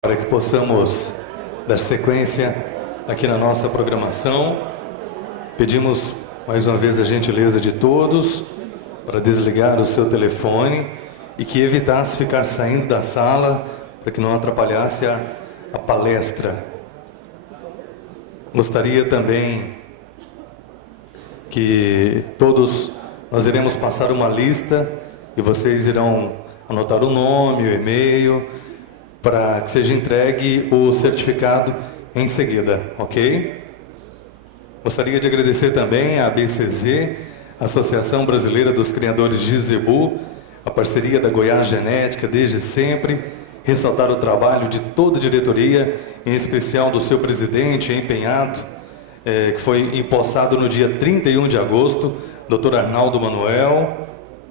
Para que possamos dar sequência aqui na nossa programação, pedimos mais uma vez a gentileza de todos para desligar o seu telefone e que evitasse ficar saindo da sala para que não atrapalhasse a palestra. Gostaria também que todos nós iremos passar uma lista e vocês irão anotar o nome, o e-mail, para que seja entregue o certificado em seguida, ok? Gostaria de agradecer também à ABCZ, Associação Brasileira dos Criadores de Zebu, a parceria da Goiás Genética desde sempre, ressaltar o trabalho de toda a diretoria, em especial do seu presidente empenhado, que foi empossado no dia 31 de agosto, Dr. Arnaldo Manuel,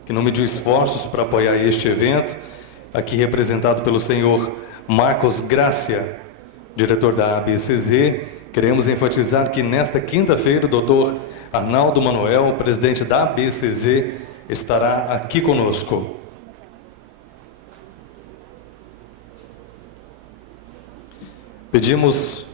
que não mediu esforços para apoiar este evento, aqui representado pelo senhor Marcos Grácia, diretor da ABCZ. Queremos enfatizar que nesta quinta-feira o Dr. Arnaldo Manuel, presidente da ABCZ, estará aqui conosco. Pedimos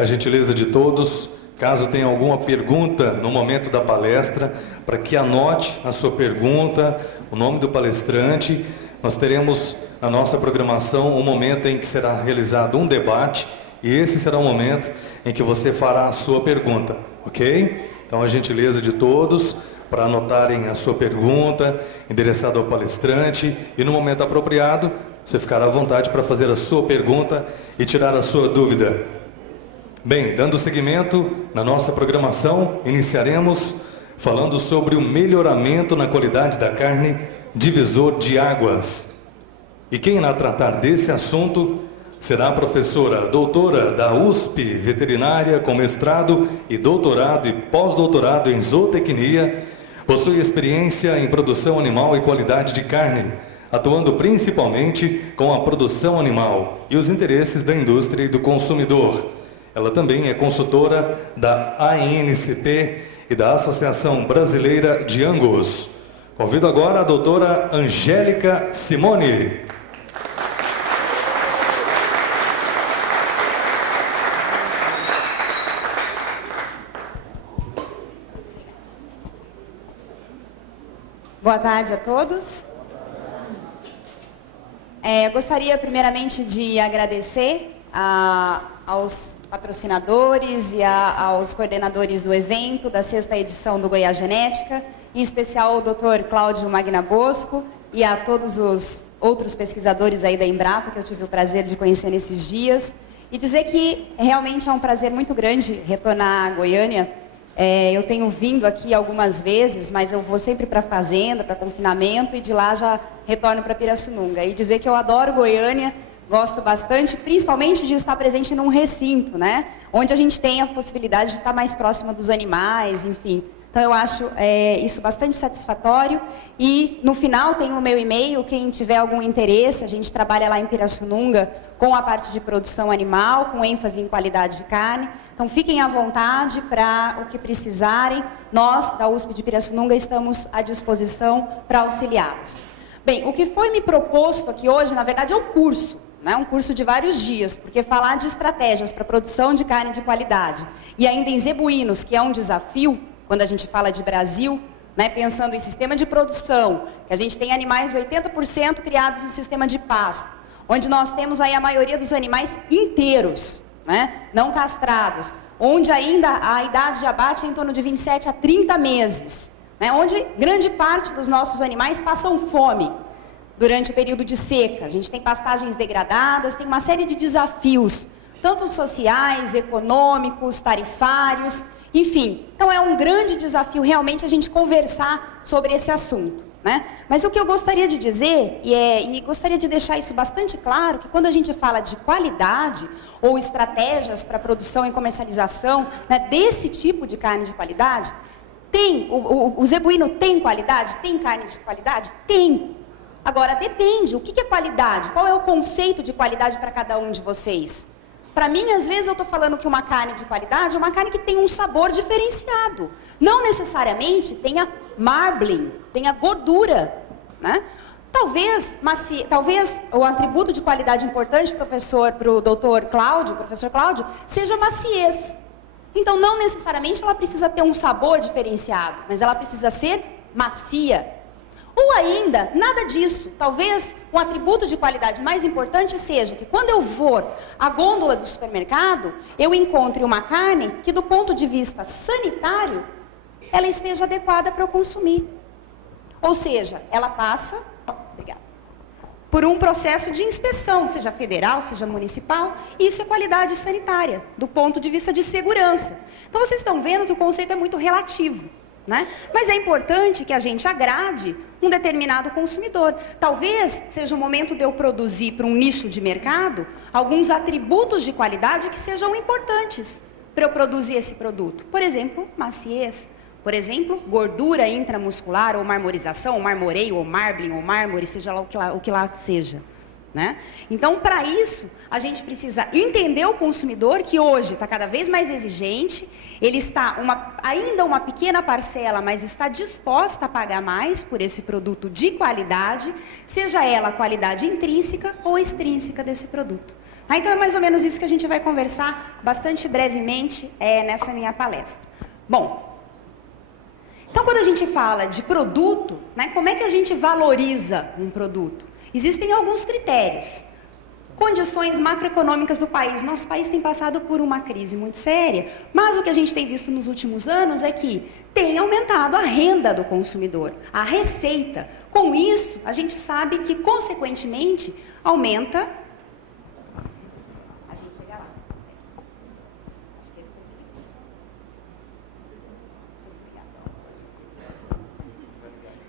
a gentileza de todos, caso tenha alguma pergunta no momento da palestra, para que anote a sua pergunta, o nome do palestrante. Nós teremos na nossa programação um momento em que será realizado um debate, e esse será o momento em que você fará a sua pergunta, ok? Então, a gentileza de todos para anotarem a sua pergunta, endereçada ao palestrante, e no momento apropriado, você ficará à vontade para fazer a sua pergunta e tirar a sua dúvida. Bem, dando seguimento na nossa programação, iniciaremos falando sobre o melhoramento na qualidade da carne divisor de águas. E quem irá tratar desse assunto será a professora doutora da USP Veterinária, com mestrado e doutorado e pós-doutorado em zootecnia, possui experiência em produção animal e qualidade de carne, atuando principalmente com a produção animal e os interesses da indústria e do consumidor. Ela também é consultora da ANCP e da Associação Brasileira de Angus. Convido agora a doutora Angélica Simone. Boa tarde a todos. Gostaria primeiramente de agradecer aos patrocinadores e aos coordenadores do evento da 6ª edição do Goiás Genética, em especial o Dr. Cláudio Magna Bosco e a todos os outros pesquisadores aí da Embrapa, que eu tive o prazer de conhecer nesses dias, e dizer que realmente é um prazer muito grande retornar a Goiânia. Eu tenho vindo aqui algumas vezes, mas eu vou sempre para a fazenda, para confinamento, e de lá já retorno para Pirassununga. E dizer que eu adoro Goiânia, gosto bastante, principalmente de estar presente num recinto, né? Onde a gente tem a possibilidade de estar mais próxima dos animais, enfim. Então eu acho isso bastante satisfatório. E no final tem o meu e-mail, quem tiver algum interesse, a gente trabalha lá em Pirassununga com a parte de produção animal, com ênfase em qualidade de carne. Então fiquem à vontade para o que precisarem. Nós, da USP de Pirassununga, estamos à disposição para auxiliá-los. Bem, o que foi me proposto aqui hoje, na verdade, é um curso. Um curso de vários dias, porque falar de estratégias para a produção de carne de qualidade e ainda em zebuínos, que é um desafio, quando a gente fala de Brasil, pensando em sistema de produção, que a gente tem animais 80% criados no sistema de pasto, onde nós temos aí a maioria dos animais inteiros, não castrados, onde ainda a idade de abate é em torno de 27 a 30 meses, onde grande parte dos nossos animais passam fome durante o período de seca. A gente tem pastagens degradadas, tem uma série de desafios, tanto sociais, econômicos, tarifários, enfim. Então é um grande desafio realmente a gente conversar sobre esse assunto, Mas o que eu gostaria de dizer, e gostaria de deixar isso bastante claro, que quando a gente fala de qualidade ou estratégias para produção e comercialização desse tipo de carne de qualidade, o zebuíno tem qualidade? Tem carne de qualidade? Tem. Agora, depende, o que é qualidade? Qual é o conceito de qualidade para cada um de vocês? Para mim, às vezes, eu estou falando que uma carne de qualidade é uma carne que tem um sabor diferenciado. Não necessariamente tenha marbling, tenha gordura, Talvez o atributo de qualidade importante, professor, para o professor Cláudio, seja maciez. Então, não necessariamente ela precisa ter um sabor diferenciado, mas ela precisa ser macia. Ou ainda, nada disso. Talvez um atributo de qualidade mais importante seja que quando eu for à gôndola do supermercado, eu encontre uma carne que, do ponto de vista sanitário, ela esteja adequada para eu consumir. Ou seja, ela passa por um processo de inspeção, seja federal, seja municipal, e isso é qualidade sanitária, do ponto de vista de segurança. Então, vocês estão vendo que o conceito é muito relativo, né? Mas é importante que a gente agrade um determinado consumidor. Talvez seja o momento de eu produzir para um nicho de mercado alguns atributos de qualidade que sejam importantes para eu produzir esse produto. Por exemplo, maciez. Por exemplo, gordura intramuscular, ou marmorização, ou marmoreio, ou marbling, ou mármore, seja lá o que lá seja, né? Então, para isso, a gente precisa entender o consumidor, que hoje está cada vez mais exigente, ele está ainda uma pequena parcela, mas está disposta a pagar mais por esse produto de qualidade, seja ela a qualidade intrínseca ou extrínseca desse produto. Então, é mais ou menos isso que a gente vai conversar bastante brevemente nessa minha palestra. Bom, então, quando a gente fala de produto, né, como é que a gente valoriza um produto? Existem alguns critérios. Condições macroeconômicas do país. Nosso país tem passado por uma crise muito séria, mas o que a gente tem visto nos últimos anos é que tem aumentado a renda do consumidor, a receita. Com isso, a gente sabe que, consequentemente, aumenta...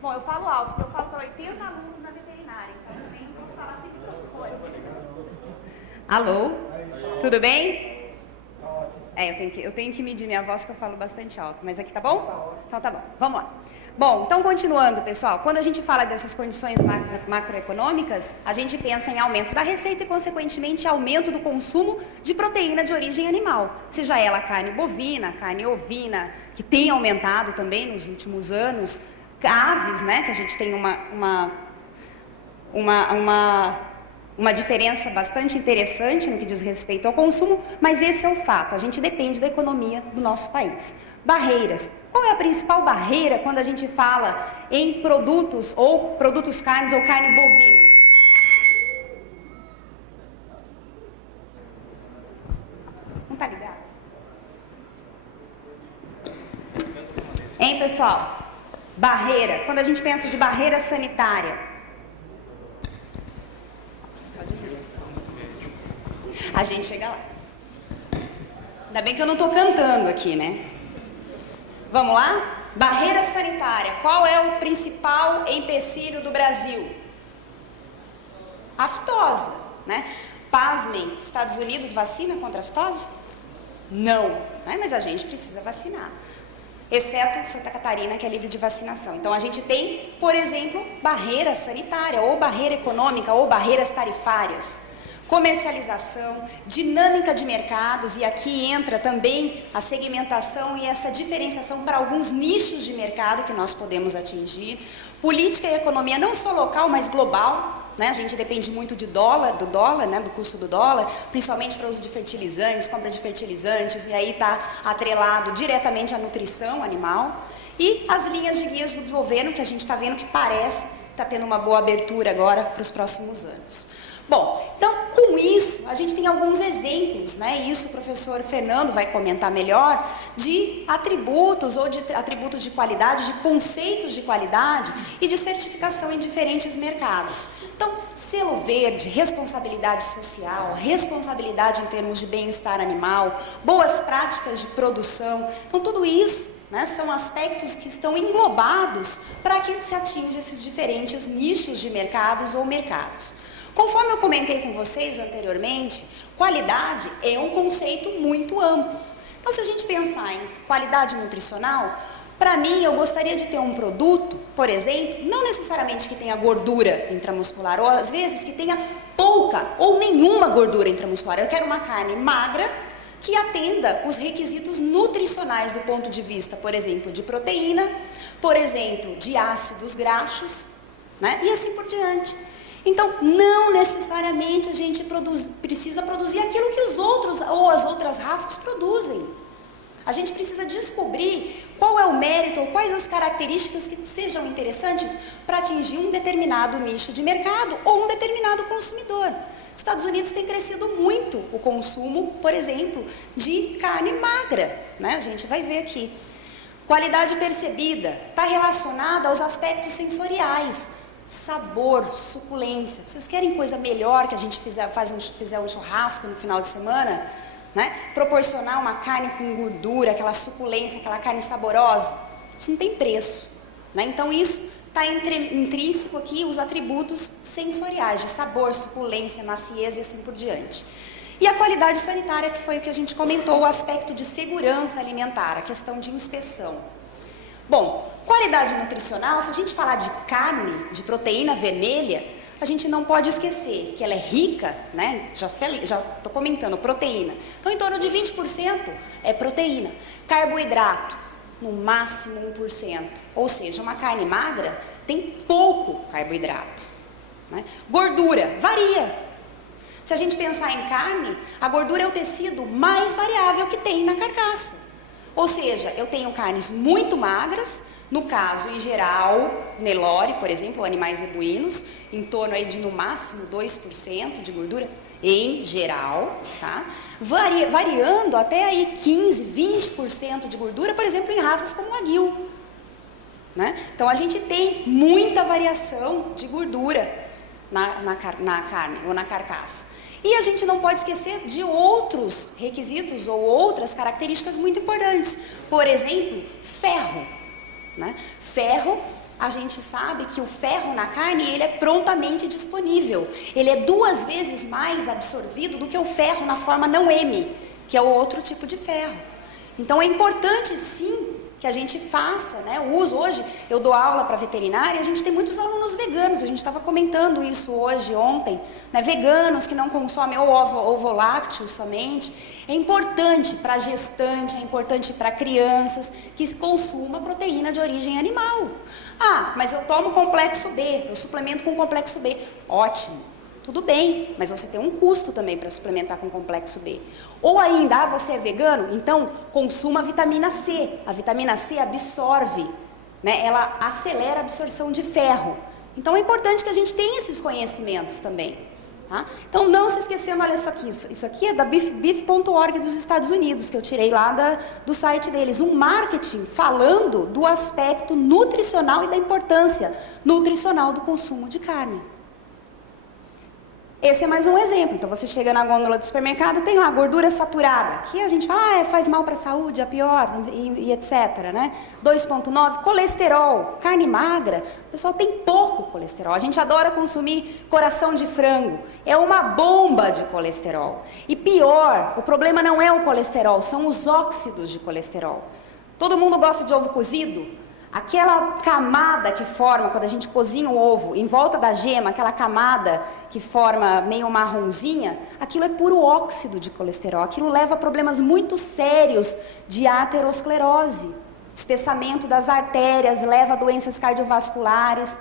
Bom, eu falo alto, porque eu falo para 80 alunos na veterinária, então também não posso falar sempre para o fone. Alô? Tudo bem? Eu tenho que medir minha voz, que eu falo bastante alto, mas aqui tá bom? Então tá bom, vamos lá. Bom, então continuando, pessoal, quando a gente fala dessas condições macroeconômicas, a gente pensa em aumento da receita e, consequentemente, aumento do consumo de proteína de origem animal, seja ela carne bovina, carne ovina, que tem aumentado também nos últimos anos, aves, né, que a gente tem uma diferença bastante interessante no que diz respeito ao consumo, mas esse é o fato, a gente depende da economia do nosso país. Barreiras. Qual é a principal barreira quando a gente fala em produtos, ou produtos carnes, ou carne bovina? Não tá ligado? Hein, pessoal? Barreira, quando a gente pensa de barreira sanitária. Só dizer. A gente chega lá. Ainda bem que eu não estou cantando aqui, né? Vamos lá? Barreira sanitária. Qual é o principal empecilho do Brasil? A aftosa, né? Pasmem, Estados Unidos vacina contra a aftosa? Não, né? Mas a gente precisa vacinar. Exceto Santa Catarina, que é livre de vacinação. Então, a gente tem, por exemplo, barreira sanitária, ou barreira econômica, ou barreiras tarifárias. Comercialização, dinâmica de mercados, e aqui entra também a segmentação e essa diferenciação para alguns nichos de mercado que nós podemos atingir. Política e economia não só local, mas global. Né? A gente depende muito do dólar, né? Do custo do dólar, principalmente para o uso de fertilizantes, compra de fertilizantes, e aí está atrelado diretamente à nutrição animal. E as linhas de guias do governo, que a gente está vendo que parece estar tendo uma boa abertura agora para os próximos anos. Bom, então com isso a gente tem alguns exemplos, né? E isso o professor Fernando vai comentar melhor, de atributos ou de atributos de qualidade, de conceitos de qualidade e de certificação em diferentes mercados. Então, selo verde, responsabilidade social, responsabilidade em termos de bem-estar animal, boas práticas de produção, então tudo isso, né, são aspectos que estão englobados para que se atinja esses diferentes nichos de mercados ou mercados. Conforme eu comentei com vocês anteriormente, qualidade é um conceito muito amplo. Então, se a gente pensar em qualidade nutricional, para mim, eu gostaria de ter um produto, por exemplo, não necessariamente que tenha gordura intramuscular, ou às vezes que tenha pouca ou nenhuma gordura intramuscular. Eu quero uma carne magra que atenda os requisitos nutricionais do ponto de vista, por exemplo, de proteína, por exemplo, de ácidos graxos, né? E assim por diante. Então, não necessariamente a gente precisa produzir aquilo que os outros ou as outras raças produzem. A gente precisa descobrir qual é o mérito ou quais as características que sejam interessantes para atingir um determinado nicho de mercado ou um determinado consumidor. Estados Unidos tem crescido muito o consumo, por exemplo, de carne magra, né? A gente vai ver aqui. Qualidade percebida está relacionada aos aspectos sensoriais. Sabor, suculência. Vocês querem coisa melhor que a gente fizer um churrasco no final de semana? Né? Proporcionar uma carne com gordura, aquela suculência, aquela carne saborosa. Isso não tem preço. Né? Então isso está intrínseco aqui, os atributos sensoriais, de sabor, suculência, maciez e assim por diante. E a qualidade sanitária, que foi o que a gente comentou, o aspecto de segurança alimentar, a questão de inspeção. Bom, qualidade nutricional, se a gente falar de carne, de proteína vermelha, a gente não pode esquecer que ela é rica, né? Já estou comentando, proteína. Então, em torno de 20% é proteína. Carboidrato, no máximo 1%. Ou seja, uma carne magra tem pouco carboidrato. Né? Gordura, varia. Se a gente pensar em carne, a gordura é o tecido mais variável que tem na carcaça. Ou seja, eu tenho carnes muito magras, no caso, em geral, Nelore, por exemplo, animais zebuínos, em torno aí de no máximo 2% de gordura, em geral, tá? Variando até aí 15, 20% de gordura, por exemplo, em raças como o Wagyu. Né? Então, a gente tem muita variação de gordura na carne ou na carcaça. E a gente não pode esquecer de outros requisitos ou outras características muito importantes. Por exemplo, ferro. Né? Ferro, a gente sabe que o ferro na carne ele é prontamente disponível. Ele é 2 vezes mais absorvido do que o ferro na forma não M, que é o outro tipo de ferro. Então é importante sim que a gente faça, né, o uso. Hoje eu dou aula para veterinária, a gente tem muitos alunos veganos, a gente estava comentando isso hoje, ontem, né, veganos que não consomem ou ovo lácteo somente. É importante para gestante, é importante para crianças que consumam proteína de origem animal. Ah, mas eu tomo complexo B, eu suplemento com complexo B. Ótimo. Tudo bem, mas você tem um custo também para suplementar com complexo B. Ou ainda, você é vegano? Então, consuma a vitamina C. A vitamina C absorve, né? Ela acelera a absorção de ferro. Então, é importante que a gente tenha esses conhecimentos também. Tá? Então, não se esquecendo, olha isso aqui é da beef.org dos Estados Unidos, que eu tirei lá do site deles. Um marketing falando do aspecto nutricional e da importância nutricional do consumo de carne. Esse é mais um exemplo. Então, você chega na gôndola do supermercado, tem lá gordura saturada, que a gente fala, faz mal para a saúde, é pior, e etc. Né? 2,9, colesterol, carne magra, o pessoal tem pouco colesterol. A gente adora consumir coração de frango, é uma bomba de colesterol. E pior, o problema não é o colesterol, são os óxidos de colesterol. Todo mundo gosta de ovo cozido? Aquela camada que forma, quando a gente cozinha o ovo, em volta da gema, aquela camada que forma meio marronzinha, aquilo é puro óxido de colesterol. Aquilo leva a problemas muito sérios de aterosclerose, espessamento das artérias, leva a doenças cardiovasculares,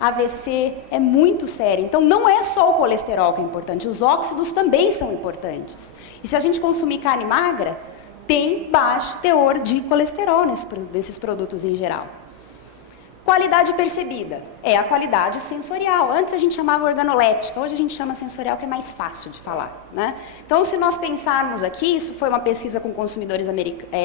AVC, é muito sério. Então, não é só o colesterol que é importante, os óxidos também são importantes. E se a gente consumir carne magra, tem baixo teor de colesterol nesses produtos em geral. Qualidade percebida é a qualidade sensorial. Antes a gente chamava organoléptica, hoje a gente chama sensorial, que é mais fácil de falar. Né? Então, se nós pensarmos aqui, isso foi uma pesquisa com consumidores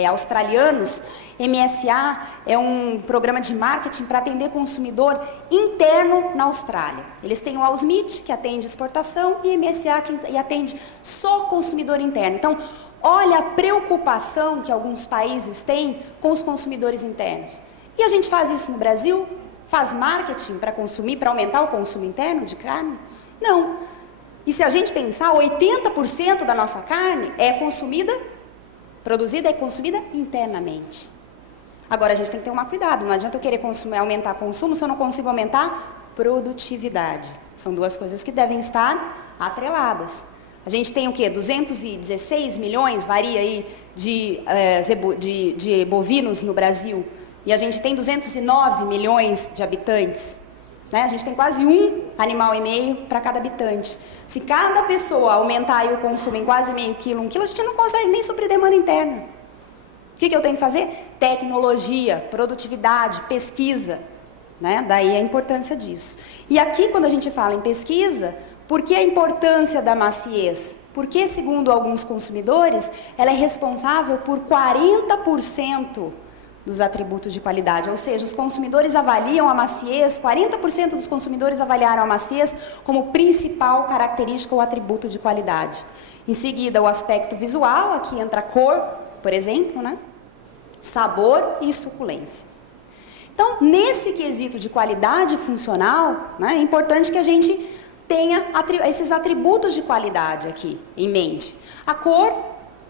australianos, MSA é um programa de marketing para atender consumidor interno na Austrália. Eles têm o Ausmit, que atende exportação, e MSA, que atende só consumidor interno. Então, olha a preocupação que alguns países têm com os consumidores internos. E a gente faz isso no Brasil? Faz marketing para consumir, para aumentar o consumo interno de carne? Não. E se a gente pensar, 80% da nossa carne é produzida internamente. Agora, a gente tem que ter cuidado. Não adianta eu querer aumentar consumo se eu não consigo aumentar produtividade. São duas coisas que devem estar atreladas. A gente tem o quê? 216 milhões, varia aí, de bovinos no Brasil. E a gente tem 209 milhões de habitantes. né? A gente tem quase 1,5 animal para cada habitante. Se cada pessoa aumentar aí o consumo em quase meio quilo, 1 quilo, a gente não consegue nem suprir demanda interna. O que eu tenho que fazer? Tecnologia, produtividade, pesquisa, né? Daí a importância disso. E aqui, quando a gente fala em pesquisa, por que a importância da maciez? Porque, segundo alguns consumidores, ela é responsável por 40% dos atributos de qualidade, ou seja, os consumidores avaliam a maciez, 40% dos consumidores avaliaram a maciez como principal característica ou atributo de qualidade. Em seguida, o aspecto visual, aqui entra a cor, por exemplo, né? Sabor e suculência. Então, nesse quesito de qualidade funcional, né, é importante que a gente tenha esses atributos de qualidade aqui em mente. A cor,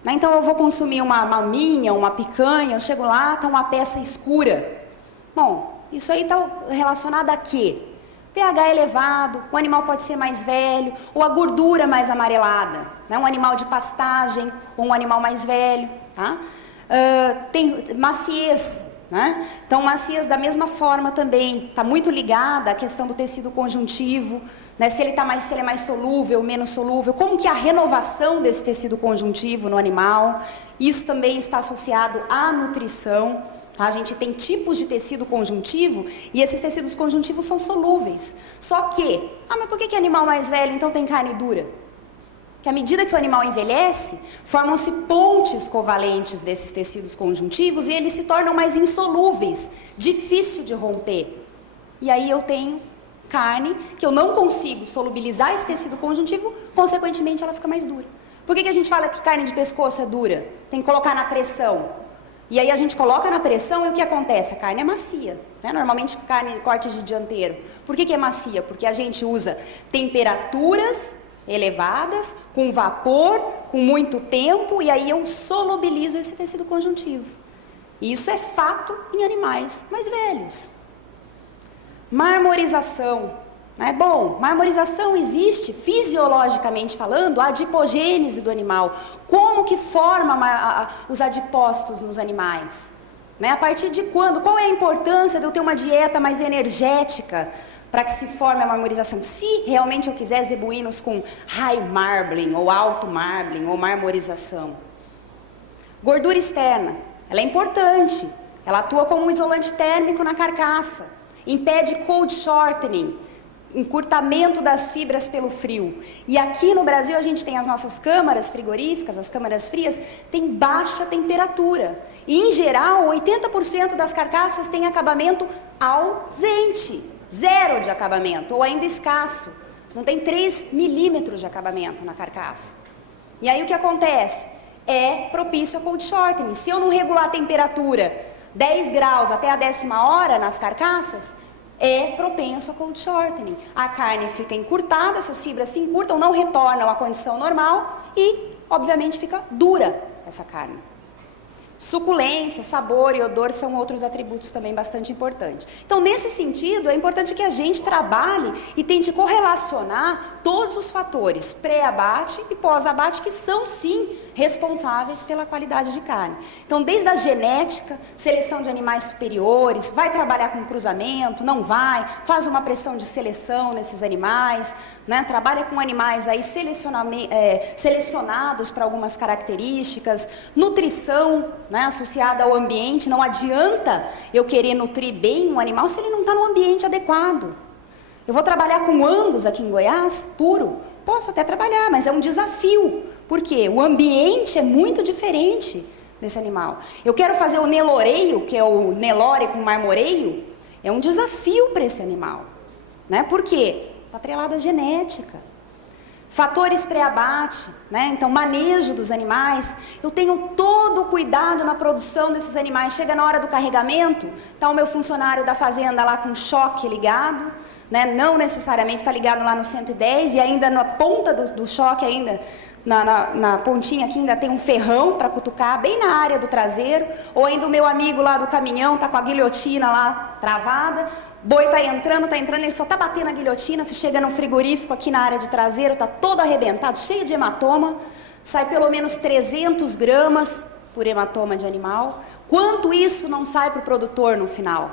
né, então eu vou consumir uma maminha, uma picanha, eu chego lá, está uma peça escura. Bom, isso aí está relacionado a quê? pH elevado, o animal pode ser mais velho, ou a gordura mais amarelada, né? Um animal de pastagem, ou um animal mais velho, tá? Tem maciez, né? Então, maciez da mesma forma também, está muito ligada à questão do tecido conjuntivo, né? Se ele é mais solúvel, menos solúvel, como que é a renovação desse tecido conjuntivo no animal, isso também está associado à nutrição. A gente tem tipos de tecido conjuntivo e esses tecidos conjuntivos são solúveis. Só que, mas por que animal mais velho então tem carne dura? Que à medida que o animal envelhece, formam-se pontes covalentes desses tecidos conjuntivos e eles se tornam mais insolúveis, difícil de romper. E aí eu tenho carne que eu não consigo solubilizar esse tecido conjuntivo, consequentemente ela fica mais dura. Por que a gente fala que carne de pescoço é dura? Tem que colocar na pressão. E aí a gente coloca na pressão e o que acontece? A carne é macia, né? Normalmente carne corte de dianteiro. Por que é macia? Porque a gente usa temperaturas elevadas, com vapor, com muito tempo, e aí eu solubilizo esse tecido conjuntivo. E isso é fato em animais mais velhos. Marmorização. Bom, marmorização existe, fisiologicamente falando, a adipogênese do animal. Como que forma os adipócitos nos animais? A partir de quando? Qual é a importância de eu ter uma dieta mais energética para que se forme a marmorização? Se realmente eu quiser zebuínos com high marbling, ou alto marbling, ou marmorização. Gordura externa, ela é importante. Ela atua como um isolante térmico na carcaça. Impede cold shortening, encurtamento das fibras pelo frio. E aqui no Brasil a gente tem as nossas câmaras frigoríficas, as câmaras frias, tem baixa temperatura. E em geral, 80% das carcaças tem acabamento ausente, zero de acabamento, ou ainda escasso. Não tem 3 milímetros de acabamento na carcaça. E aí o que acontece? É propício a cold shortening. Se eu não regular a temperatura 10 graus até a 10ª hora nas carcaças, é propenso a cold shortening. A carne fica encurtada, essas fibras se encurtam, não retornam à condição normal e, obviamente, fica dura essa carne. Suculência, sabor e odor são outros atributos também bastante importantes. Então, nesse sentido, é importante que a gente trabalhe e tente correlacionar todos os fatores pré-abate e pós-abate que são, sim, responsáveis pela qualidade de carne. Então, desde a genética, seleção de animais superiores, vai trabalhar com cruzamento, não vai, faz uma pressão de seleção nesses animais, né? Trabalha com animais aí selecionados para algumas características, nutrição, né, associada ao ambiente. Não adianta eu querer nutrir bem um animal se ele não está no ambiente adequado. Eu vou trabalhar com Angus aqui em Goiás, puro? Posso até trabalhar, mas é um desafio. Por quê? O ambiente é muito diferente desse animal. Eu quero fazer o neloreio, que é o Nelore com marmoreio, é um desafio para esse animal. Né? Por quê? Está atrelado à genética. Fatores pré-abate, né? Então manejo dos animais, eu tenho todo o cuidado na produção desses animais. Chega na hora do carregamento, está o meu funcionário da fazenda lá com choque ligado, né? Não necessariamente está ligado lá no 110 e ainda na ponta do choque, ainda na pontinha aqui ainda tem um ferrão para cutucar, bem na área do traseiro, ou ainda o meu amigo lá do caminhão está com a guilhotina lá travada, boi está entrando, ele só está batendo a guilhotina. Se chega num frigorífico aqui na área de traseiro, está todo arrebentado, cheio de hematoma, sai pelo menos 300 gramas por hematoma de animal. Quanto isso não sai para o produtor no final?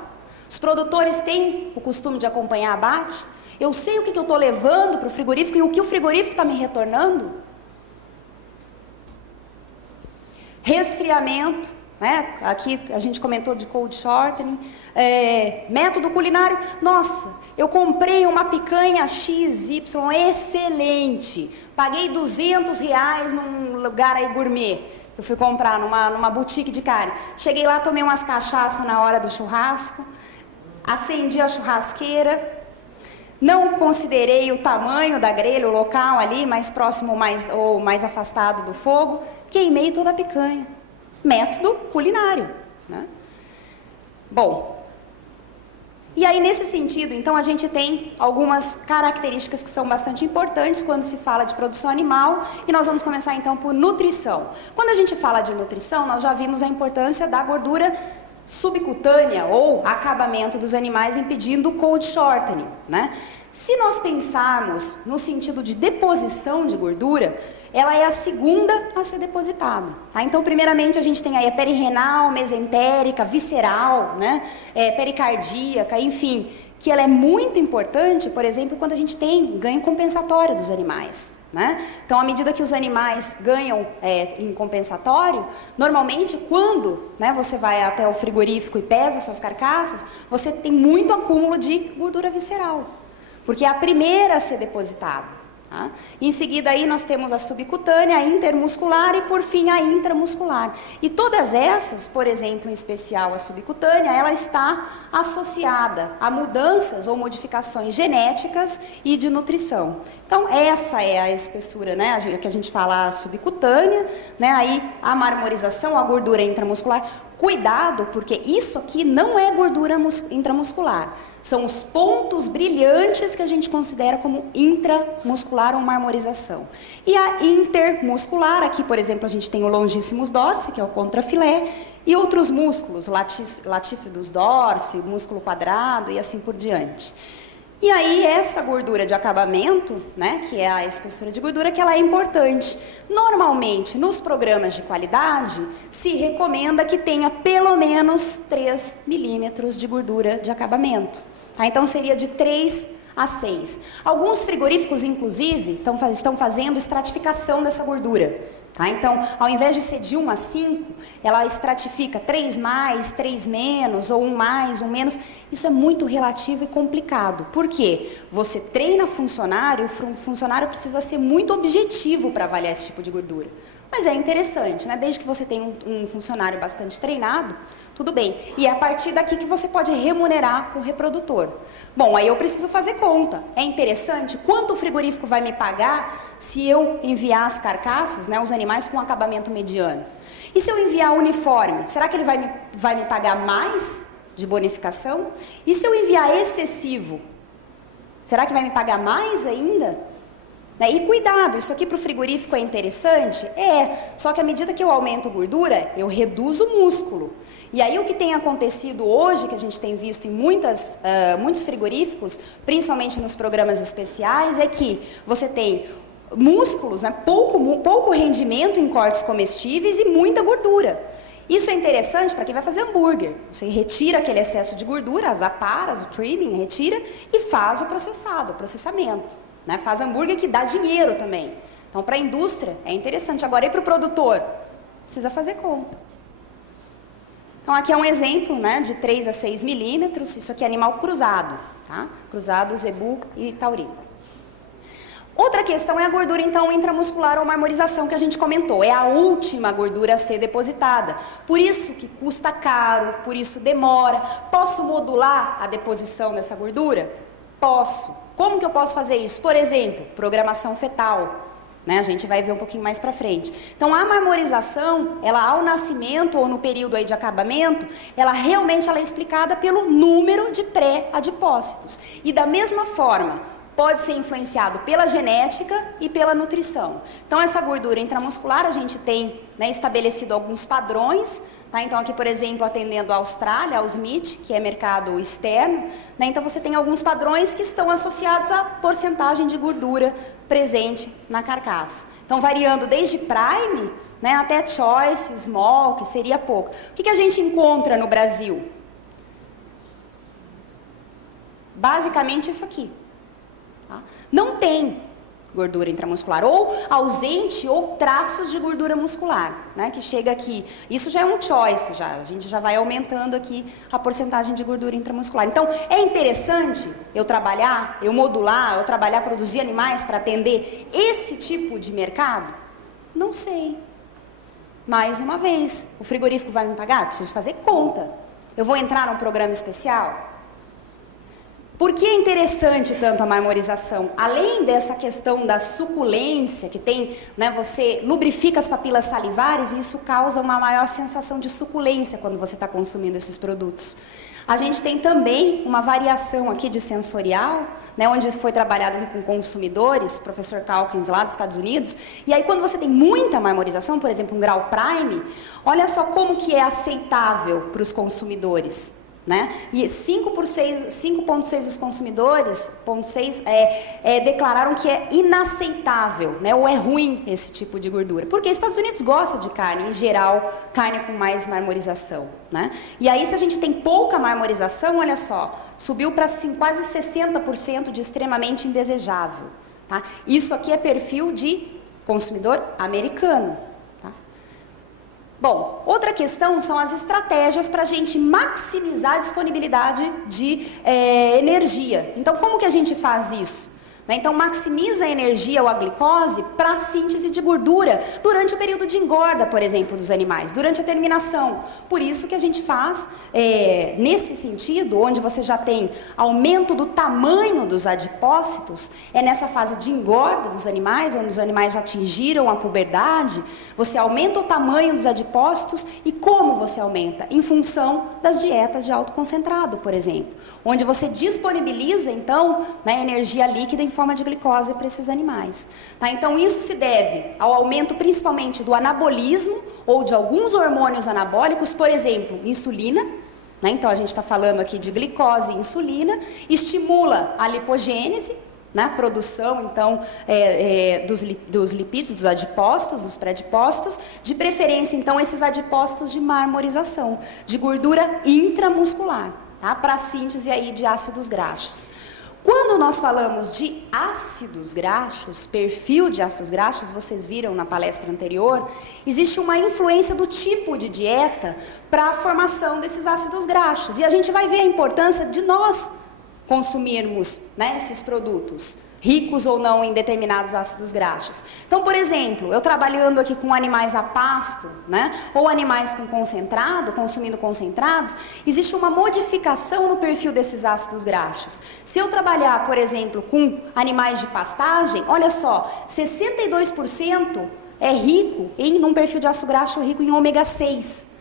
Os produtores têm o costume de acompanhar abate? Eu sei o que eu estou levando para o frigorífico e o que o frigorífico está me retornando? Resfriamento, né? Aqui a gente comentou de cold shortening, método culinário. Nossa, eu comprei uma picanha XY excelente, paguei R$200 num lugar aí gourmet. Eu fui comprar numa boutique de carne. Cheguei lá, tomei umas cachaças na hora do churrasco, acendi a churrasqueira, não considerei o tamanho da grelha, o local ali, mais próximo ou mais afastado do fogo, queimei toda a picanha. Método culinário, né? Bom, e aí nesse sentido, então a gente tem algumas características que são bastante importantes quando se fala de produção animal, e nós vamos começar então por nutrição. Quando a gente fala de nutrição, nós já vimos a importância da gordura subcutânea ou acabamento dos animais, impedindo o cold shortening, né? Se nós pensarmos no sentido de deposição de gordura, ela é a segunda a ser depositada, tá? Então, primeiramente, a gente tem aí a perirenal, mesentérica, visceral, né? Pericardíaca, enfim, que ela é muito importante, por exemplo, quando a gente tem ganho compensatório dos animais, né? Então, à medida que os animais ganham em compensatório, normalmente quando, né, você vai até o frigorífico e pesa essas carcaças, você tem muito acúmulo de gordura visceral, porque é a primeira a ser depositada. Tá? Em seguida aí nós temos a subcutânea, a intermuscular e por fim a intramuscular. E todas essas, por exemplo, em especial a subcutânea, ela está associada a mudanças ou modificações genéticas e de nutrição. Então essa é a espessura, né, que a gente fala a subcutânea, né, aí a marmorização, a gordura intramuscular. Cuidado, porque isso aqui não é gordura intramuscular. São os pontos brilhantes que a gente considera como intramuscular ou marmorização. E a intermuscular, aqui, por exemplo, a gente tem o longissimus dorsi, que é o contrafilé, e outros músculos, latífidos dorsi, músculo quadrado e assim por diante. E aí essa gordura de acabamento, né, que é a espessura de gordura, que ela é importante. Normalmente, nos programas de qualidade, se recomenda que tenha pelo menos 3 milímetros de gordura de acabamento. Tá? Então seria de 3 a 6. Alguns frigoríficos, inclusive, estão fazendo estratificação dessa gordura. Tá? Então, ao invés de ser de 1 a 5, ela estratifica 3 mais, 3 menos, ou 1 mais, 1 menos. Isso é muito relativo e complicado. Por quê? Você treina funcionário, o funcionário precisa ser muito objetivo para avaliar esse tipo de gordura. Mas é interessante, né? Desde que você tenha um funcionário bastante treinado, tudo bem. E é a partir daqui que você pode remunerar o reprodutor. Bom, aí eu preciso fazer conta. É interessante quanto o frigorífico vai me pagar se eu enviar as carcaças, né, os animais com acabamento mediano. E se eu enviar uniforme, será que ele vai me pagar mais de bonificação? E se eu enviar excessivo, será que vai me pagar mais ainda? E cuidado, isso aqui para o frigorífico é interessante? Só que à medida que eu aumento gordura, eu reduzo o músculo. E aí o que tem acontecido hoje, que a gente tem visto em muitos frigoríficos, principalmente nos programas especiais, é que você tem músculos, né, pouco rendimento em cortes comestíveis e muita gordura. Isso é interessante para quem vai fazer hambúrguer. Você retira aquele excesso de gordura, as aparas, o trimming, retira e faz o processamento. Né? Faz hambúrguer que dá dinheiro também. Então, para a indústria é interessante. Agora, e para o produtor? Precisa fazer conta. Então, aqui é um exemplo, né, de 3 a 6 milímetros. Isso aqui é animal cruzado. Tá? Cruzado, zebu e taurino. Outra questão é a gordura, então, intramuscular ou marmorização que a gente comentou. É a última gordura a ser depositada. Por isso que custa caro, por isso demora. Posso modular a deposição dessa gordura? Posso. Como que eu posso fazer isso? Por exemplo, programação fetal. Né? A gente vai ver um pouquinho mais para frente. Então, a marmorização, ela ao nascimento ou no período aí de acabamento, ela realmente é explicada pelo número de pré-adipócitos. E da mesma forma, pode ser influenciado pela genética e pela nutrição. Então, essa gordura intramuscular, a gente tem, né, estabelecido alguns padrões. Tá? Então, aqui, por exemplo, atendendo a Austrália, ao Smith, que é mercado externo, né? Então você tem alguns padrões que estão associados à porcentagem de gordura presente na carcaça. Então, variando desde prime, né, até choice, small, que seria pouco. O que a gente encontra no Brasil? Basicamente isso aqui. Tá? Não tem gordura intramuscular, ou ausente, ou traços de gordura muscular, né, que chega aqui. Isso já é um choice, a gente já vai aumentando aqui a porcentagem de gordura intramuscular. Então, é interessante eu trabalhar, eu modular, eu trabalhar, produzir animais para atender esse tipo de mercado? Não sei. Mais uma vez, o frigorífico vai me pagar? Eu preciso fazer conta. Eu vou entrar num programa especial? Por que é interessante tanto a marmorização? Além dessa questão da suculência que tem, né, você lubrifica as papilas salivares e isso causa uma maior sensação de suculência quando você está consumindo esses produtos. A gente tem também uma variação aqui de sensorial, né, onde foi trabalhado aqui com consumidores, professor Calkins lá dos Estados Unidos, e aí quando você tem muita marmorização, por exemplo, um grau prime, olha só como que é aceitável para os consumidores. Né? E 5,6 dos consumidores, 0,6, declararam que é inaceitável, né? Ou é ruim esse tipo de gordura. Porque os Estados Unidos gostam de carne, em geral, carne com mais marmorização. Né? E aí, se a gente tem pouca marmorização, olha só, subiu para quase 60% de extremamente indesejável. Tá? Isso aqui é perfil de consumidor americano. Bom, outra questão são as estratégias para a gente maximizar a disponibilidade de energia. Então, como que a gente faz isso? Então, maximiza a energia ou a glicose para a síntese de gordura durante o período de engorda, por exemplo, dos animais, durante a terminação. Por isso que a gente faz, nesse sentido, onde você já tem aumento do tamanho dos adipócitos, é nessa fase de engorda dos animais, onde os animais já atingiram a puberdade, você aumenta o tamanho dos adipócitos e como você aumenta? Em função das dietas de alto concentrado, por exemplo, onde você disponibiliza, então, né, energia líquida em forma de glicose para esses animais. Tá? Então, isso se deve ao aumento principalmente do anabolismo ou de alguns hormônios anabólicos, por exemplo, insulina. Né? Então, a gente está falando aqui de glicose e insulina, estimula a lipogênese, né? Produção, então, dos lipídios, dos adipócitos, dos pré-adipócitos, de preferência, então, esses adipócitos de marmorização, de gordura intramuscular, tá? Para a síntese aí de ácidos graxos. Quando nós falamos de ácidos graxos, perfil de ácidos graxos, vocês viram na palestra anterior, existe uma influência do tipo de dieta para a formação desses ácidos graxos. E a gente vai ver a importância de nós consumirmos, né, esses produtos, ricos ou não em determinados ácidos graxos. Então, por exemplo, eu trabalhando aqui com animais a pasto, né, ou animais com concentrado, consumindo concentrados, existe uma modificação no perfil desses ácidos graxos. Se eu trabalhar, por exemplo, com animais de pastagem, olha só, 62% é rico num perfil de ácido graxo rico em ômega 6.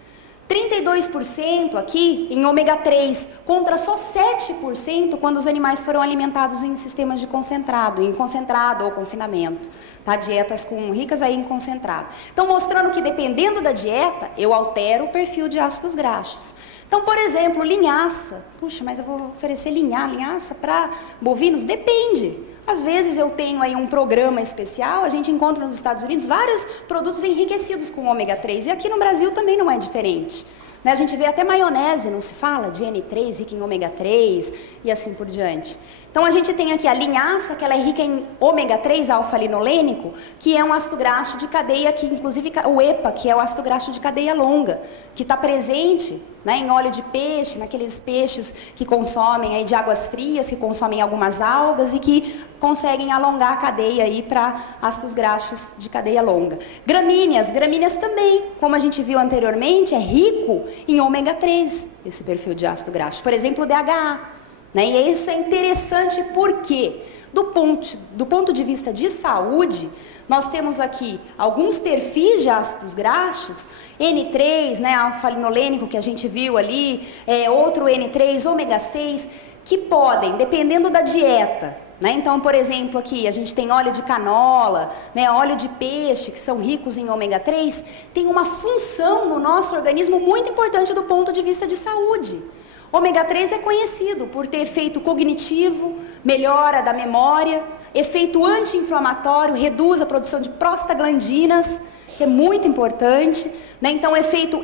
32% aqui em ômega 3, contra só 7% quando os animais foram alimentados em sistemas de concentrado, em concentrado ou confinamento, tá? Dietas ricas aí em concentrado. Então, mostrando que dependendo da dieta, eu altero o perfil de ácidos graxos. Então, por exemplo, linhaça. Puxa, mas eu vou oferecer linhaça para bovinos? Depende. Às vezes eu tenho aí um programa especial, a gente encontra nos Estados Unidos vários produtos enriquecidos com ômega 3 e aqui no Brasil também não é diferente. Né? A gente vê até maionese, não se fala? De N3, rica em ômega 3 e assim por diante. Então a gente tem aqui a linhaça, que ela é rica em ômega 3 alfa-linolênico, que é um ácido graxo de cadeia, que inclusive o EPA, que é o ácido graxo de cadeia longa, que está presente, né, em óleo de peixe, naqueles peixes que consomem aí de águas frias, que consomem algumas algas e que conseguem alongar a cadeia aí para ácidos graxos de cadeia longa. Gramíneas também, como a gente viu anteriormente, é rico em ômega 3, esse perfil de ácido graxo. Por exemplo, o DHA. Né? E isso é interessante porque, do ponto de vista de saúde, nós temos aqui alguns perfis de ácidos graxos, N3, né, alfa-linolênico que a gente viu ali, outro N3, ômega 6, que podem, dependendo da dieta, né? Então, por exemplo, aqui a gente tem óleo de canola, né, óleo de peixe, que são ricos em ômega 3, tem uma função no nosso organismo muito importante do ponto de vista de saúde. Ômega 3 é conhecido por ter efeito cognitivo, melhora da memória, efeito anti-inflamatório, reduz a produção de prostaglandinas, que é muito importante, né? Então efeito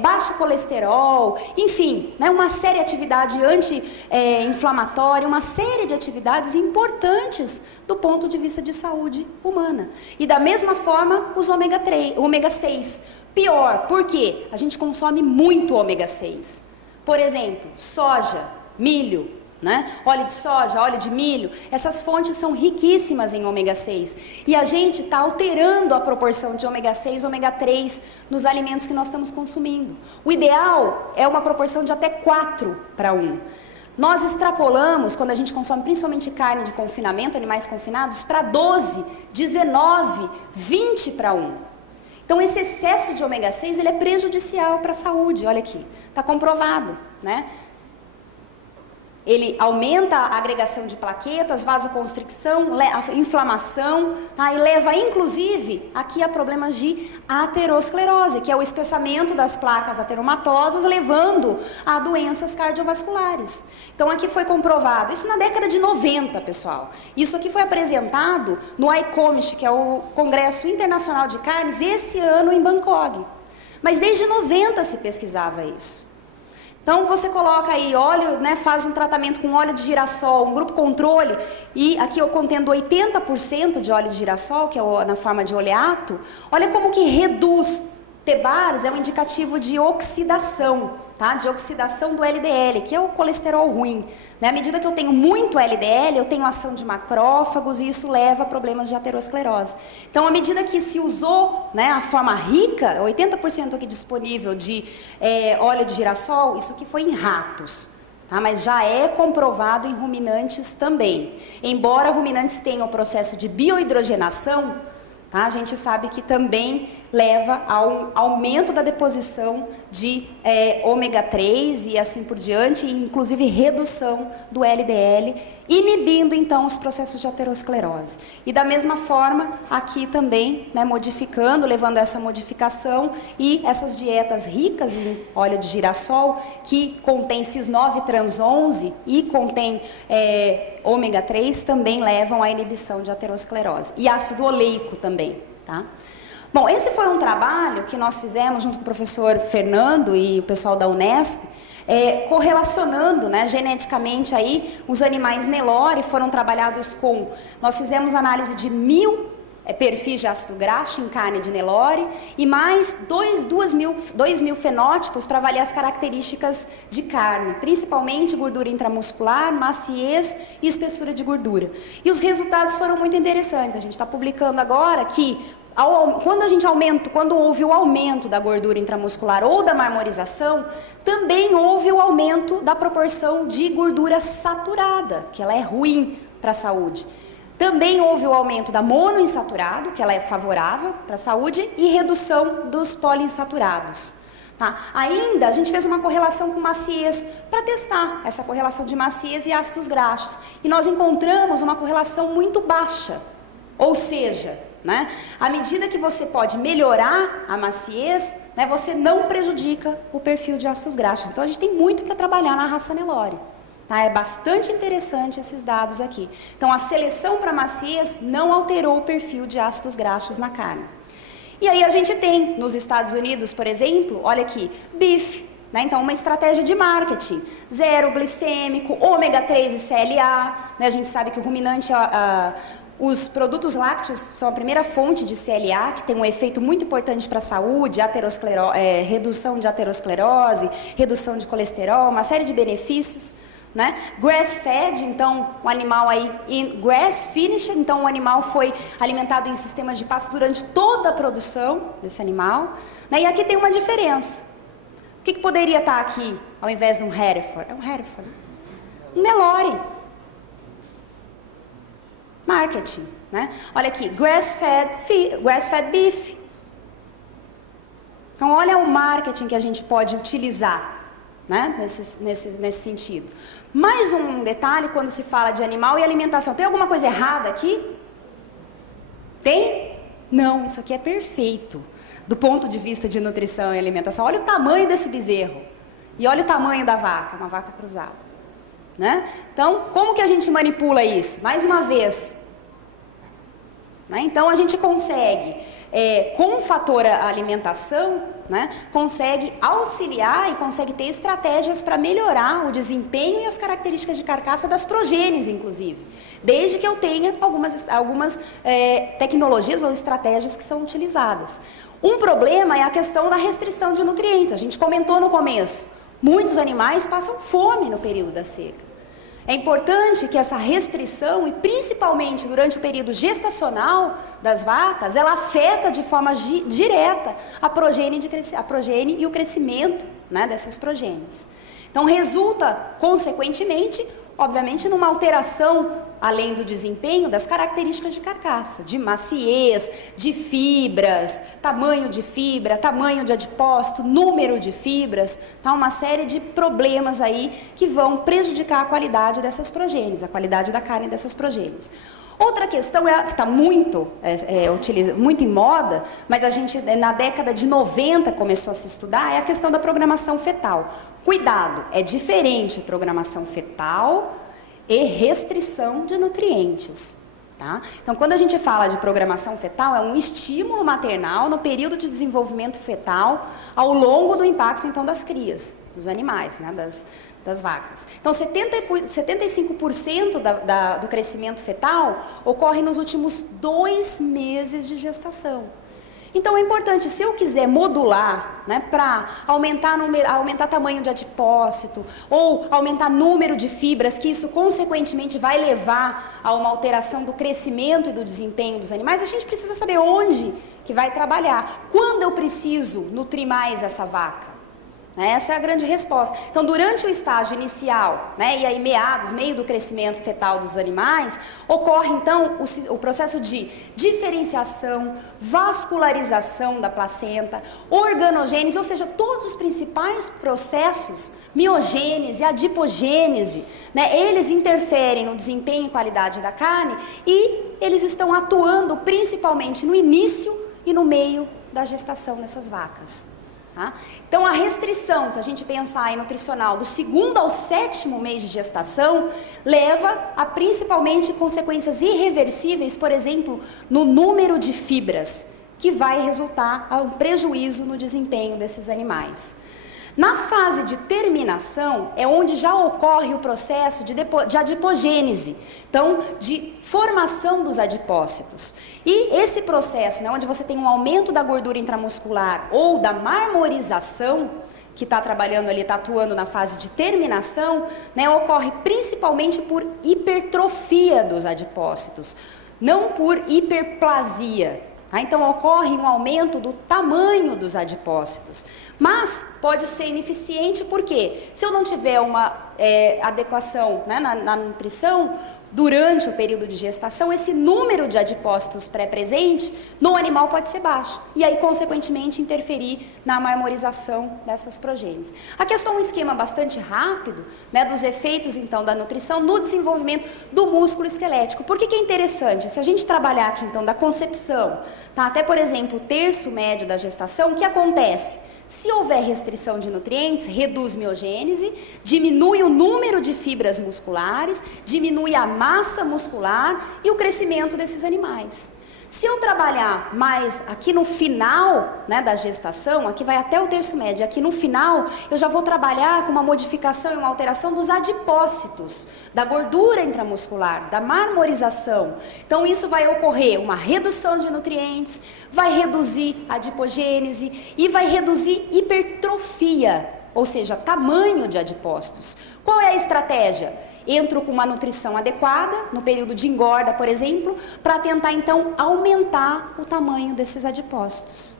baixo colesterol, enfim, né? Uma série de atividade anti-inflamatória, uma série de atividades importantes do ponto de vista de saúde humana. E da mesma forma os ômega 6. Pior, por quê? A gente consome muito ômega 6. Por exemplo, soja, milho, né? Óleo de soja, óleo de milho, essas fontes são riquíssimas em ômega 6. E a gente está alterando a proporção de ômega 6 e ômega 3 nos alimentos que nós estamos consumindo. O ideal é uma proporção de até 4:1. Nós extrapolamos, quando a gente consome principalmente carne de confinamento, animais confinados, para 12, 19, 20:1. Então esse excesso de ômega 6 ele é prejudicial para a saúde, olha aqui, está comprovado, né? Ele aumenta a agregação de plaquetas, vasoconstricção, inflamação, tá? E leva inclusive aqui a problemas de aterosclerose, que é o espessamento das placas ateromatosas, levando a doenças cardiovasculares. Então aqui foi comprovado, isso na década de 90, pessoal. Isso aqui foi apresentado no ICOMISH, que é o Congresso Internacional de Carnes, esse ano em Bangkok. Mas desde 90 se pesquisava isso. Então você coloca aí óleo, né, faz um tratamento com óleo de girassol, um grupo controle, e aqui eu contendo 80% de óleo de girassol, que é na forma de oleato, olha como que reduz. TBARS é um indicativo de oxidação, tá? De oxidação do LDL, que é o colesterol ruim, né? À medida que eu tenho muito LDL, eu tenho ação de macrófagos e isso leva a problemas de aterosclerose. Então, à medida que se usou, né, a forma rica, 80% aqui disponível de óleo de girassol, isso aqui foi em ratos. Tá, mas já é comprovado em ruminantes também. Embora ruminantes tenham o processo de biohidrogenação, tá, a gente sabe que também leva ao aumento da deposição de ômega 3 e assim por diante, e inclusive redução do LDL, inibindo então os processos de aterosclerose. E da mesma forma, aqui também, né, modificando, levando essa modificação e essas dietas ricas em óleo de girassol, que contém cis9 trans 11 e contém ômega 3, também levam à inibição de aterosclerose. E ácido oleico também, tá? Bom, esse foi um trabalho que nós fizemos junto com o professor Fernando e o pessoal da Unesp, correlacionando, né, geneticamente aí os animais Nelore. Foram trabalhados com, nós fizemos análise de 1000 perfis de ácido graxo em carne de Nelore e mais 2.000 fenótipos para avaliar as características de carne, principalmente gordura intramuscular, maciez e espessura de gordura. E os resultados foram muito interessantes. A gente está publicando agora que quando houve o aumento da gordura intramuscular ou da marmorização, também houve o aumento da proporção de gordura saturada, que ela é ruim para a saúde. Também houve o aumento da monoinsaturado, que ela é favorável para a saúde, e redução dos poliinsaturados. Tá? Ainda a gente fez uma correlação com maciez para testar essa correlação de maciez e ácidos graxos. E nós encontramos uma correlação muito baixa, ou seja, né, à medida que você pode melhorar a maciez, né, você não prejudica o perfil de ácidos graxos. Então a gente tem muito para trabalhar na raça Nelore. Tá? É bastante interessante esses dados aqui. Então a seleção para maciez não alterou o perfil de ácidos graxos na carne. E aí a gente tem nos Estados Unidos, por exemplo, olha aqui, beef, né? Então uma estratégia de marketing, zero glicêmico, ômega 3 e CLA, né? A gente sabe que o ruminante, os produtos lácteos são a primeira fonte de CLA, que tem um efeito muito importante para a saúde, redução de aterosclerose, redução de colesterol, uma série de benefícios. Né? Grass-fed, então o animal aí, grass-finished, então o animal foi alimentado em sistemas de pasto durante toda a produção desse animal, né? E aqui tem uma diferença. O que poderia estar aqui ao invés de um Hereford? É um Hereford, um Nelore. Marketing, né? Olha aqui, grass-fed beef. Então olha o marketing que a gente pode utilizar, né? Nesse sentido. Mais um detalhe quando se fala de animal e alimentação. Tem alguma coisa errada aqui? Tem? Não, isso aqui é perfeito. Do ponto de vista de nutrição e alimentação. Olha o tamanho desse bezerro. E olha o tamanho da vaca, uma vaca cruzada. Né? Então, como que a gente manipula isso? Mais uma vez. Né? Então, a gente consegue com o fator alimentação, né, consegue auxiliar e consegue ter estratégias para melhorar o desempenho e as características de carcaça das progênies, inclusive, desde que eu tenha algumas tecnologias ou estratégias que são utilizadas. Um problema é a questão da restrição de nutrientes. A gente comentou no começo, muitos animais passam fome no período da seca. É importante que essa restrição, e principalmente durante o período gestacional das vacas, ela afeta de forma direta a progênie e o crescimento, né, dessas progênies. Então resulta, consequentemente, obviamente, numa alteração, além do desempenho, das características de carcaça, de maciez, de fibras, tamanho de fibra, tamanho de adipócito, número de fibras, tá? Uma série de problemas aí que vão prejudicar a qualidade dessas progênies, a qualidade da carne dessas progênies. Outra questão que está muito em moda, mas a gente na década de 90 começou a se estudar, é a questão da programação fetal. Cuidado, é diferente programação fetal e restrição de nutrientes. Tá? Então, quando a gente fala de programação fetal, é um estímulo maternal no período de desenvolvimento fetal ao longo do impacto, então, das crias, dos animais, né? das vacas. Então, 75% do crescimento fetal ocorre nos últimos 2 meses de gestação. Então, é importante, se eu quiser modular, né, para aumentar tamanho de adipócito ou aumentar número de fibras, que isso consequentemente vai levar a uma alteração do crescimento e do desempenho dos animais, a gente precisa saber onde que vai trabalhar. Quando eu preciso nutrir mais essa vaca? Essa é a grande resposta. Então, durante o estágio inicial, né, e aí meio do crescimento fetal dos animais, ocorre então o processo de diferenciação, vascularização da placenta, organogênese, ou seja, todos os principais processos, miogênese, adipogênese, né, eles interferem no desempenho e qualidade da carne e eles estão atuando principalmente no início e no meio da gestação dessas vacas. Tá? Então, a restrição, se a gente pensar em nutricional, do 2º ao 7º mês de gestação, leva a principalmente consequências irreversíveis, por exemplo, no número de fibras, que vai resultar a um prejuízo no desempenho desses animais. Na fase de terminação é onde já ocorre o processo de adipogênese, então de formação dos adipócitos. E esse processo, né, onde você tem um aumento da gordura intramuscular ou da marmorização, que está trabalhando ali, está atuando na fase de terminação, né, ocorre principalmente por hipertrofia dos adipócitos, não por hiperplasia. Então, ocorre um aumento do tamanho dos adipócitos, mas pode ser ineficiente porque se eu não tiver uma adequação, né, na nutrição, durante o período de gestação, esse número de adipócitos pré-presente no animal pode ser baixo e aí, consequentemente, interferir na marmorização dessas progênies. Aqui é só um esquema bastante rápido, né, dos efeitos, então, da nutrição no desenvolvimento do músculo esquelético. Por que é interessante? Se a gente trabalhar aqui, então, da concepção, tá, até, por exemplo, o terço médio da gestação, o que acontece? Se houver restrição de nutrientes, reduz miogênese, diminui o número de fibras musculares, diminui a massa muscular e o crescimento desses animais. Se eu trabalhar mais aqui no final, né, da gestação, aqui vai até o terço médio, aqui no final eu já vou trabalhar com uma modificação e uma alteração dos adipócitos, da gordura intramuscular, da marmorização. Então isso vai ocorrer uma redução de nutrientes, vai reduzir a adipogênese e vai reduzir hipertrofia, ou seja, tamanho de adipócitos. Qual é a estratégia? Entro com uma nutrição adequada, no período de engorda, por exemplo, para tentar, então, aumentar o tamanho desses adipócitos.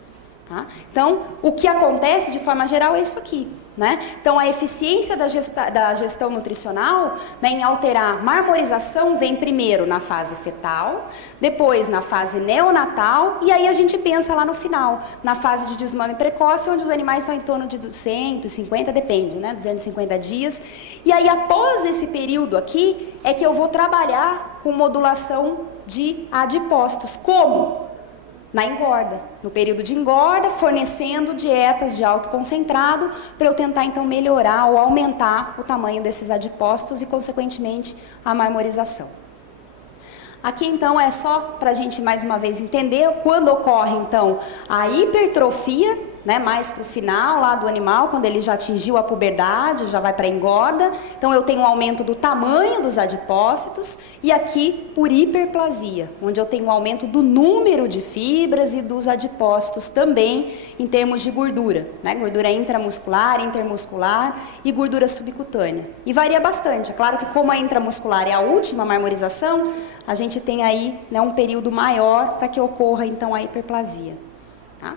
Tá? Então, o que acontece, de forma geral, é isso aqui. Né? Então, a eficiência da gestão nutricional, né, em alterar marmorização vem primeiro na fase fetal, depois na fase neonatal e aí a gente pensa lá no final, na fase de desmame precoce, onde os animais estão em torno de 250, depende, né, 250 dias. E aí, após esse período aqui, é que eu vou trabalhar com modulação de adipócitos. Como? Na engorda, no período de engorda, fornecendo dietas de alto concentrado para eu tentar então melhorar ou aumentar o tamanho desses adipócitos e consequentemente a marmorização. Aqui então é só para a gente mais uma vez entender quando ocorre então a hipertrofia, né, mais para o final lá do animal, quando ele já atingiu a puberdade, já vai para a engorda. Então eu tenho um aumento do tamanho dos adipócitos, e aqui por hiperplasia, onde eu tenho um aumento do número de fibras e dos adipócitos também em termos de gordura, né, gordura intramuscular, intermuscular e gordura subcutânea. E varia bastante, é claro que como a intramuscular é a última marmorização, a gente tem aí, né, um período maior para que ocorra então a hiperplasia. Tá?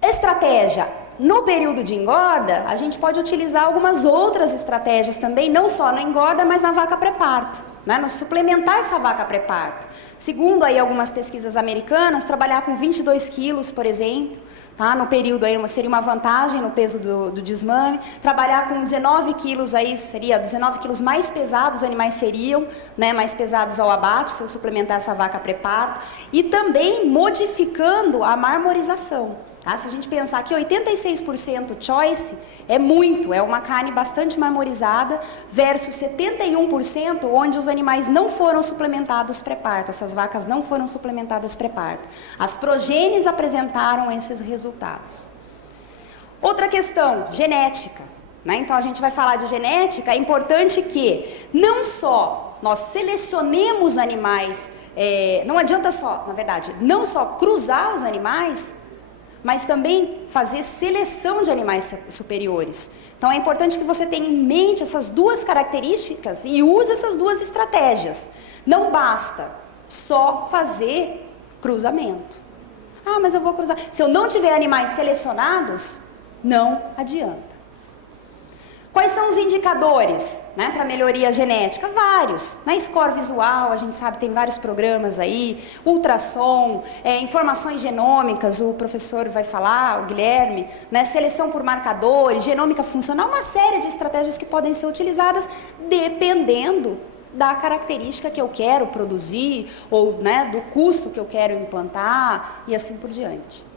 Estratégia. No período de engorda, a gente pode utilizar algumas outras estratégias também, não só na engorda, mas na vaca pré-parto, né? No suplementar essa vaca pré-parto. Segundo aí algumas pesquisas americanas, trabalhar com 22 quilos, por exemplo, tá? No período aí seria uma vantagem no peso do desmame. Trabalhar com 19 quilos aí, seria 19 quilos mais pesados, os animais seriam, né, mais pesados ao abate, se eu suplementar essa vaca pré-parto. E também modificando a marmorização. Tá? Se a gente pensar que 86% choice é muito, é uma carne bastante marmorizada, versus 71% onde os animais não foram suplementados pré-parto, essas vacas não foram suplementadas pré-parto. As progênies apresentaram esses resultados. Outra questão, genética. Né? Então a gente vai falar de genética, é importante que não só nós selecionemos animais, não adianta só, na verdade, não só cruzar os animais, mas também fazer seleção de animais superiores. Então é importante que você tenha em mente essas duas características e use essas duas estratégias. Não basta só fazer cruzamento. Ah, mas eu vou cruzar. Se eu não tiver animais selecionados, não adianta. Quais são os indicadores, né, para melhoria genética? Vários. Na score visual, a gente sabe, tem vários programas aí, ultrassom, informações genômicas, o professor vai falar, o Guilherme, né, seleção por marcadores, genômica funcional, uma série de estratégias que podem ser utilizadas dependendo da característica que eu quero produzir, ou, né, do custo que eu quero implantar e assim por diante.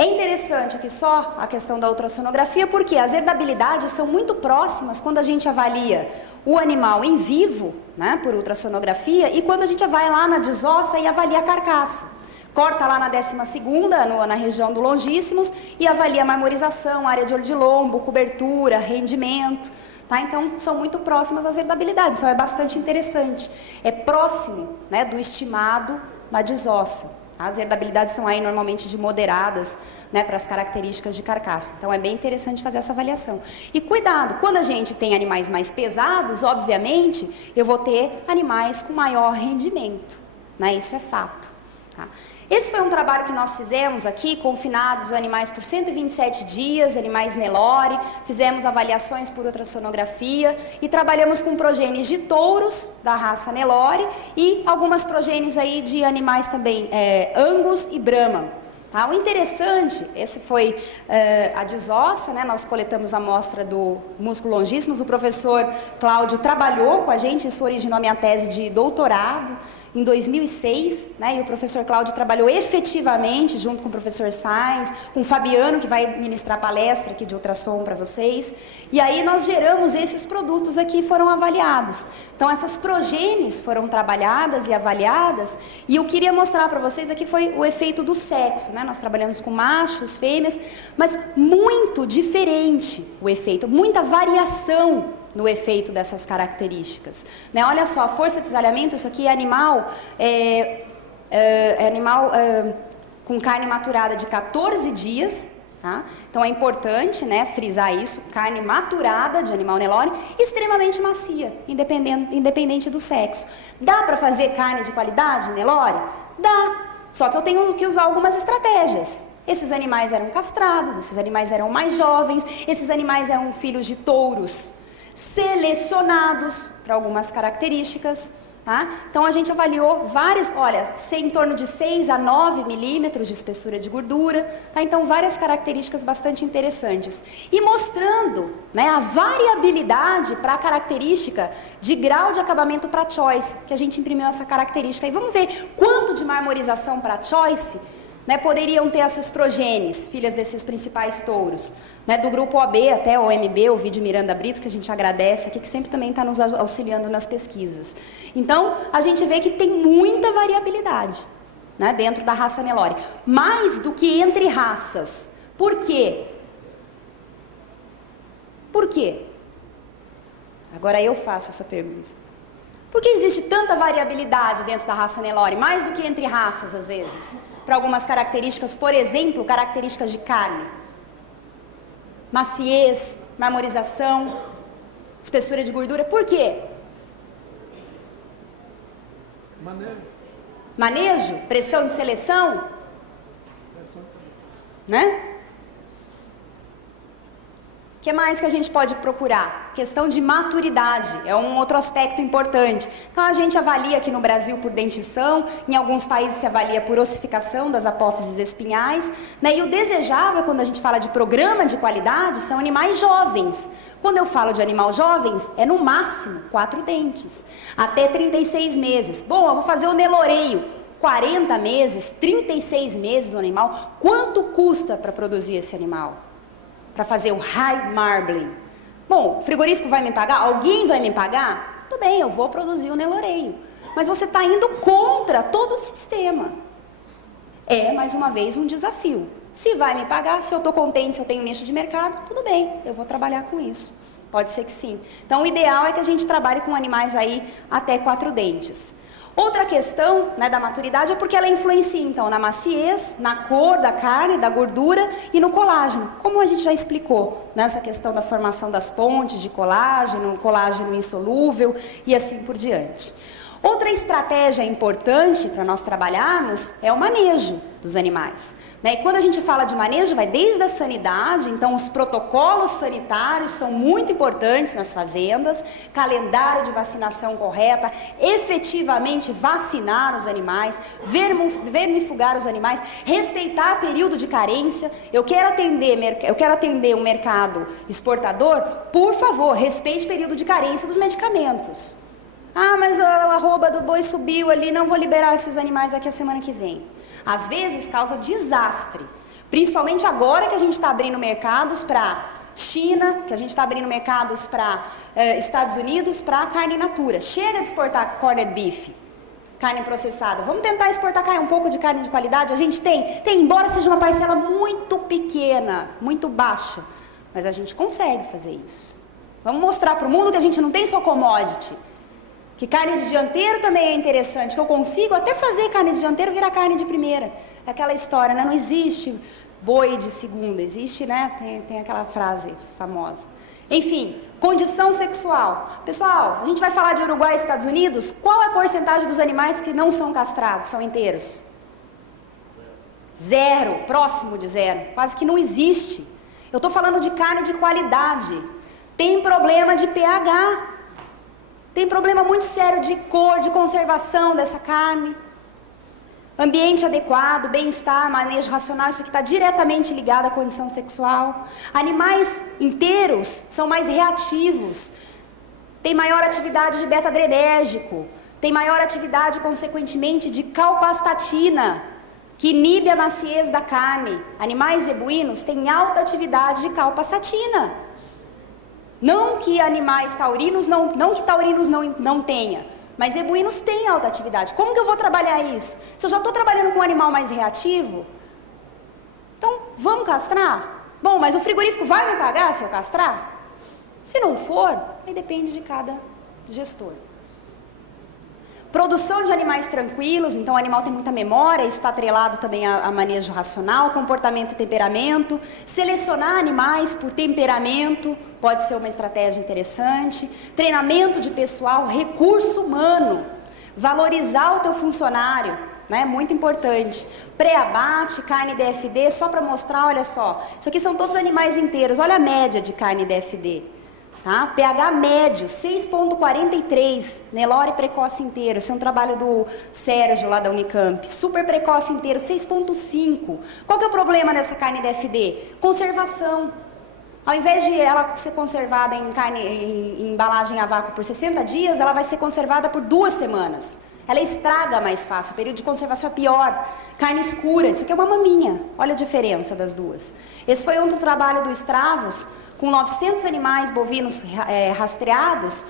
É interessante aqui só a questão da ultrassonografia, porque as herdabilidades são muito próximas quando a gente avalia o animal em vivo, né, por ultrassonografia, e quando a gente vai lá na desossa e avalia a carcaça. Corta lá na 12ª, na região do longíssimos, e avalia a marmorização, área de olho de lombo, cobertura, rendimento. Tá? Então, são muito próximas as herdabilidades, então é bastante interessante. É próximo, né, do estimado na desossa. As herdabilidades são aí normalmente de moderadas, né, para as características de carcaça. Então é bem interessante fazer essa avaliação. E cuidado, quando a gente tem animais mais pesados, obviamente, eu vou ter animais com maior rendimento, né? Isso é fato. Tá? Esse foi um trabalho que nós fizemos aqui, confinados os animais por 127 dias, animais Nelore, fizemos avaliações por ultrassonografia e trabalhamos com progênies de touros da raça Nelore e algumas progênies aí de animais também, Angus e Brahman. Tá? O interessante, esse foi a desossa, né? Nós coletamos a amostra do músculo longíssimos, o professor Cláudio trabalhou com a gente, isso originou a minha tese de doutorado, em 2006, né, e o professor Cláudio trabalhou efetivamente junto com o professor Sainz, com o Fabiano, que vai ministrar palestra aqui de ultrassom para vocês, e aí nós geramos esses produtos aqui e foram avaliados. Então essas progênies foram trabalhadas e avaliadas, e eu queria mostrar para vocês aqui foi o efeito do sexo, né? Nós trabalhamos com machos, fêmeas, mas muito diferente o efeito, muita variação no efeito dessas características. Né? Olha só, a força de desalhamento, isso aqui é animal, com carne maturada de 14 dias, tá? Então é importante, né, frisar isso, carne maturada de animal Nelore, extremamente macia, independente do sexo. Dá para fazer carne de qualidade Nelore? Dá, só que eu tenho que usar algumas estratégias. Esses animais eram castrados, esses animais eram mais jovens, esses animais eram filhos de touros selecionados para algumas características, tá? Então a gente avaliou várias, olha, em torno de 6 a 9 milímetros de espessura de gordura, tá? Então várias características bastante interessantes. E mostrando, né, a variabilidade para a característica de grau de acabamento para choice, que a gente imprimiu essa característica. E vamos ver quanto de marmorização para choice né, poderiam ter essas progênies, filhas desses principais touros, né, do grupo OB até o OMB, o Vídeo Miranda Brito, que a gente agradece aqui, que sempre também está nos auxiliando nas pesquisas. Então, a gente vê que tem muita variabilidade, né, dentro da raça Nelore, mais do que entre raças. Por quê? Por quê? Agora eu faço essa pergunta. Por que existe tanta variabilidade dentro da raça Nelore, mais do que entre raças, às vezes? Para algumas características, por exemplo, características de carne. Maciez, marmorização, espessura de gordura. Por quê? Manejo, pressão de seleção, né? O que mais que a gente pode procurar? Questão de maturidade, é um outro aspecto importante. Então a gente avalia aqui no Brasil por dentição, em alguns países se avalia por ossificação das apófises espinhais, né? E o desejável, quando a gente fala de programa de qualidade, são animais jovens. Quando eu falo de animal jovens, é no máximo 4 dentes, até 36 meses. Bom, eu vou fazer o neloreio, 40 meses, 36 meses do animal. Quanto custa para produzir esse animal? Para fazer o high marbling? Bom, o frigorífico vai me pagar? Alguém vai me pagar? Tudo bem, eu vou produzir o neloreio. Mas você está indo contra todo o sistema. É, mais uma vez, um desafio. Se vai me pagar, se eu estou contente, se eu tenho nicho de mercado, tudo bem, eu vou trabalhar com isso. Pode ser que sim. Então, o ideal é que a gente trabalhe com animais aí até 4 dentes. Outra questão, né, da maturidade é porque ela influencia, então, na maciez, na cor da carne, da gordura e no colágeno, como a gente já explicou, nessa questão da formação das pontes de colágeno, colágeno insolúvel e assim por diante. Outra estratégia importante para nós trabalharmos é o manejo dos animais, né? E quando a gente fala de manejo, vai desde a sanidade, então os protocolos sanitários são muito importantes nas fazendas, calendário de vacinação correta, efetivamente vacinar os animais, vermifugar os animais, respeitar período de carência. Eu quero atender um mercado exportador, por favor, respeite período de carência dos medicamentos. Ah, mas a arroba do boi subiu ali, não vou liberar esses animais aqui a semana que vem. Às vezes causa desastre, principalmente agora que a gente está abrindo mercados para China, que a gente está abrindo mercados para Estados Unidos, para carne in natura. Chega de exportar corned beef, carne processada. Vamos tentar exportar um pouco de carne de qualidade? A gente tem, embora seja uma parcela muito pequena, muito baixa, mas a gente consegue fazer isso. Vamos mostrar para o mundo que a gente não tem só commodity, que carne de dianteiro também é interessante, que eu consigo até fazer carne de dianteiro virar carne de primeira. É aquela história, né? Não existe boi de segunda, existe, né? Tem aquela frase famosa. Enfim, condição sexual. Pessoal, a gente vai falar de Uruguai e Estados Unidos, qual é a porcentagem dos animais que não são castrados, são inteiros? 0, próximo de 0, quase que não existe. Eu estou falando de carne de qualidade. Tem problema de pH. Tem problema muito sério de cor, de conservação dessa carne. Ambiente adequado, bem-estar, manejo racional, isso aqui está diretamente ligado à condição sexual. Animais inteiros são mais reativos, tem maior atividade de beta-adrenérgico, tem maior atividade, consequentemente, de calpastatina, que inibe a maciez da carne. Animais zebuínos têm alta atividade de calpastatina. Não que animais taurinos, não que taurinos não tenha, mas zebuínos têm alta atividade. Como que eu vou trabalhar isso? Se eu já estou trabalhando com um animal mais reativo, então vamos castrar? Bom, mas o frigorífico vai me pagar se eu castrar? Se não for, aí depende de cada gestor. Produção de animais tranquilos, então o animal tem muita memória, isso está atrelado também a manejo racional, comportamento e temperamento. Selecionar animais por temperamento pode ser uma estratégia interessante. Treinamento de pessoal, recurso humano, valorizar o teu funcionário, né? Muito importante. Pré-abate, carne DFD, só para mostrar, olha só, isso aqui são todos animais inteiros, olha a média de carne DFD. Tá? pH médio, 6,43, Nelore precoce inteiro, esse é um trabalho do Sérgio lá da Unicamp, super precoce inteiro, 6,5. Qual que é o problema dessa carne DFD? Conservação. Ao invés de ela ser conservada em embalagem a vácuo por 60 dias, ela vai ser conservada por 2 semanas. ela estraga mais fácil, o período de conservação é pior. Carne escura, isso aqui é uma maminha, olha a diferença das duas. Esse foi outro trabalho do Stravos, com 900 animais bovinos rastreados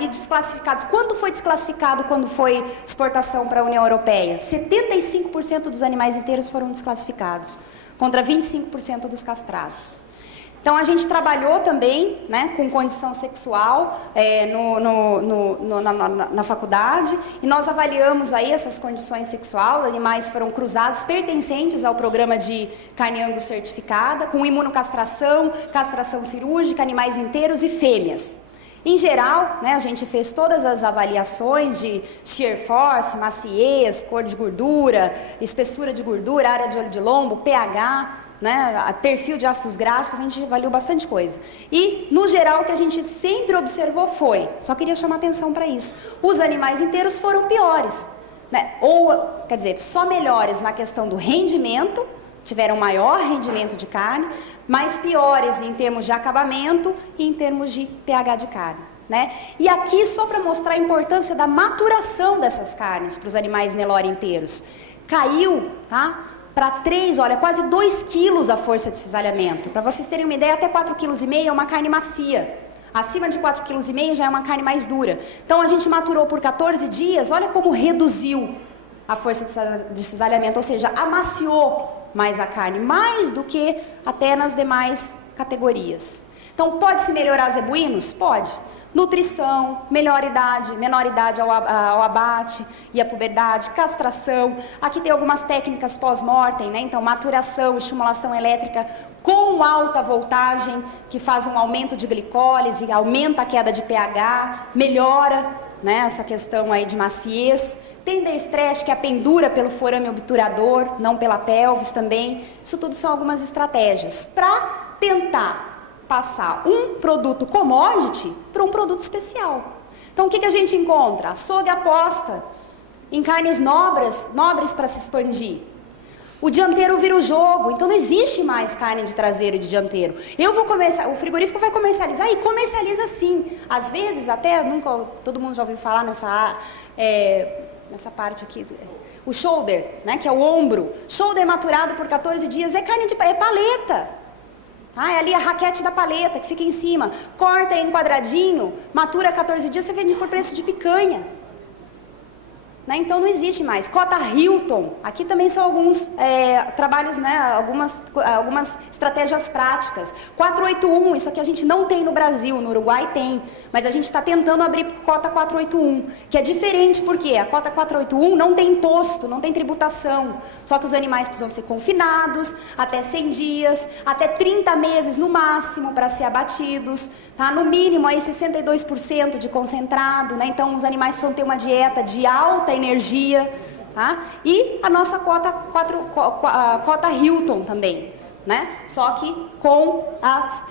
e desclassificados. Quando foi desclassificado, quando foi exportação para a União Europeia? 75% dos animais inteiros foram desclassificados, contra 25% dos castrados. Então, a gente trabalhou também, né, com condição sexual na faculdade, e nós avaliamos aí essas condições sexuais. Animais foram cruzados pertencentes ao programa de carne Angus certificada, com imunocastração, castração cirúrgica, animais inteiros e fêmeas. Em geral, né, a gente fez todas as avaliações de shear force, maciez, cor de gordura, espessura de gordura, área de olho de lombo, pH, né, perfil de ácidos graxos, a gente avaliou bastante coisa. E, no geral, o que a gente sempre observou foi, só queria chamar atenção para isso, os animais inteiros foram piores, né, ou, quer dizer, só melhores na questão do rendimento, tiveram maior rendimento de carne, mas piores em termos de acabamento e em termos de pH de carne, né? E aqui, só para mostrar a importância da maturação dessas carnes para os animais Nelore inteiros, caiu, tá? Para 3, olha, quase 2 quilos a força de cisalhamento. Para vocês terem uma ideia, até 4,5 kg é uma carne macia. Acima de 4,5 kg já é uma carne mais dura. Então, a gente maturou por 14 dias, olha como reduziu a força de cisalhamento, ou seja, amaciou mais a carne, mais do que até nas demais categorias. Então, pode-se melhorar zebuínos? Pode. Nutrição, menor idade ao abate e à puberdade, castração. Aqui tem algumas técnicas pós-mortem, né? Então, maturação, estimulação elétrica com alta voltagem, que faz um aumento de glicólise, aumenta a queda de pH, melhora, né, essa questão aí de maciez. Tender stretch, que é a pendura pelo forame obturador, não pela pelvis também. Isso tudo são algumas estratégias para tentar passar um produto commodity para um produto especial. Então, o que a gente encontra? Açougue aposta em carnes nobres para se expandir. O dianteiro vira o jogo, então não existe mais carne de traseiro e de dianteiro. O frigorífico vai comercializar e comercializa sim. Às vezes, até, todo mundo já ouviu falar nessa parte aqui, o shoulder, né, que é o ombro. Shoulder maturado por 14 dias é carne é paleta. É ali a raquete da paleta que fica em cima, corta em quadradinho, matura 14 dias, você vende por preço de picanha. Né? Então não existe mais. Cota Hilton, aqui também são alguns trabalhos, né, algumas estratégias práticas. 481, isso aqui a gente não tem no Brasil, no Uruguai tem, mas a gente está tentando abrir cota 481, que é diferente porque a cota 481 não tem imposto, não tem tributação, só que os animais precisam ser confinados até 100 dias, até 30 meses no máximo para ser abatidos, tá? No mínimo aí 62% de concentrado, né? Então os animais precisam ter uma dieta de alta energia, tá? E a nossa cota Hilton também, né? Só que com as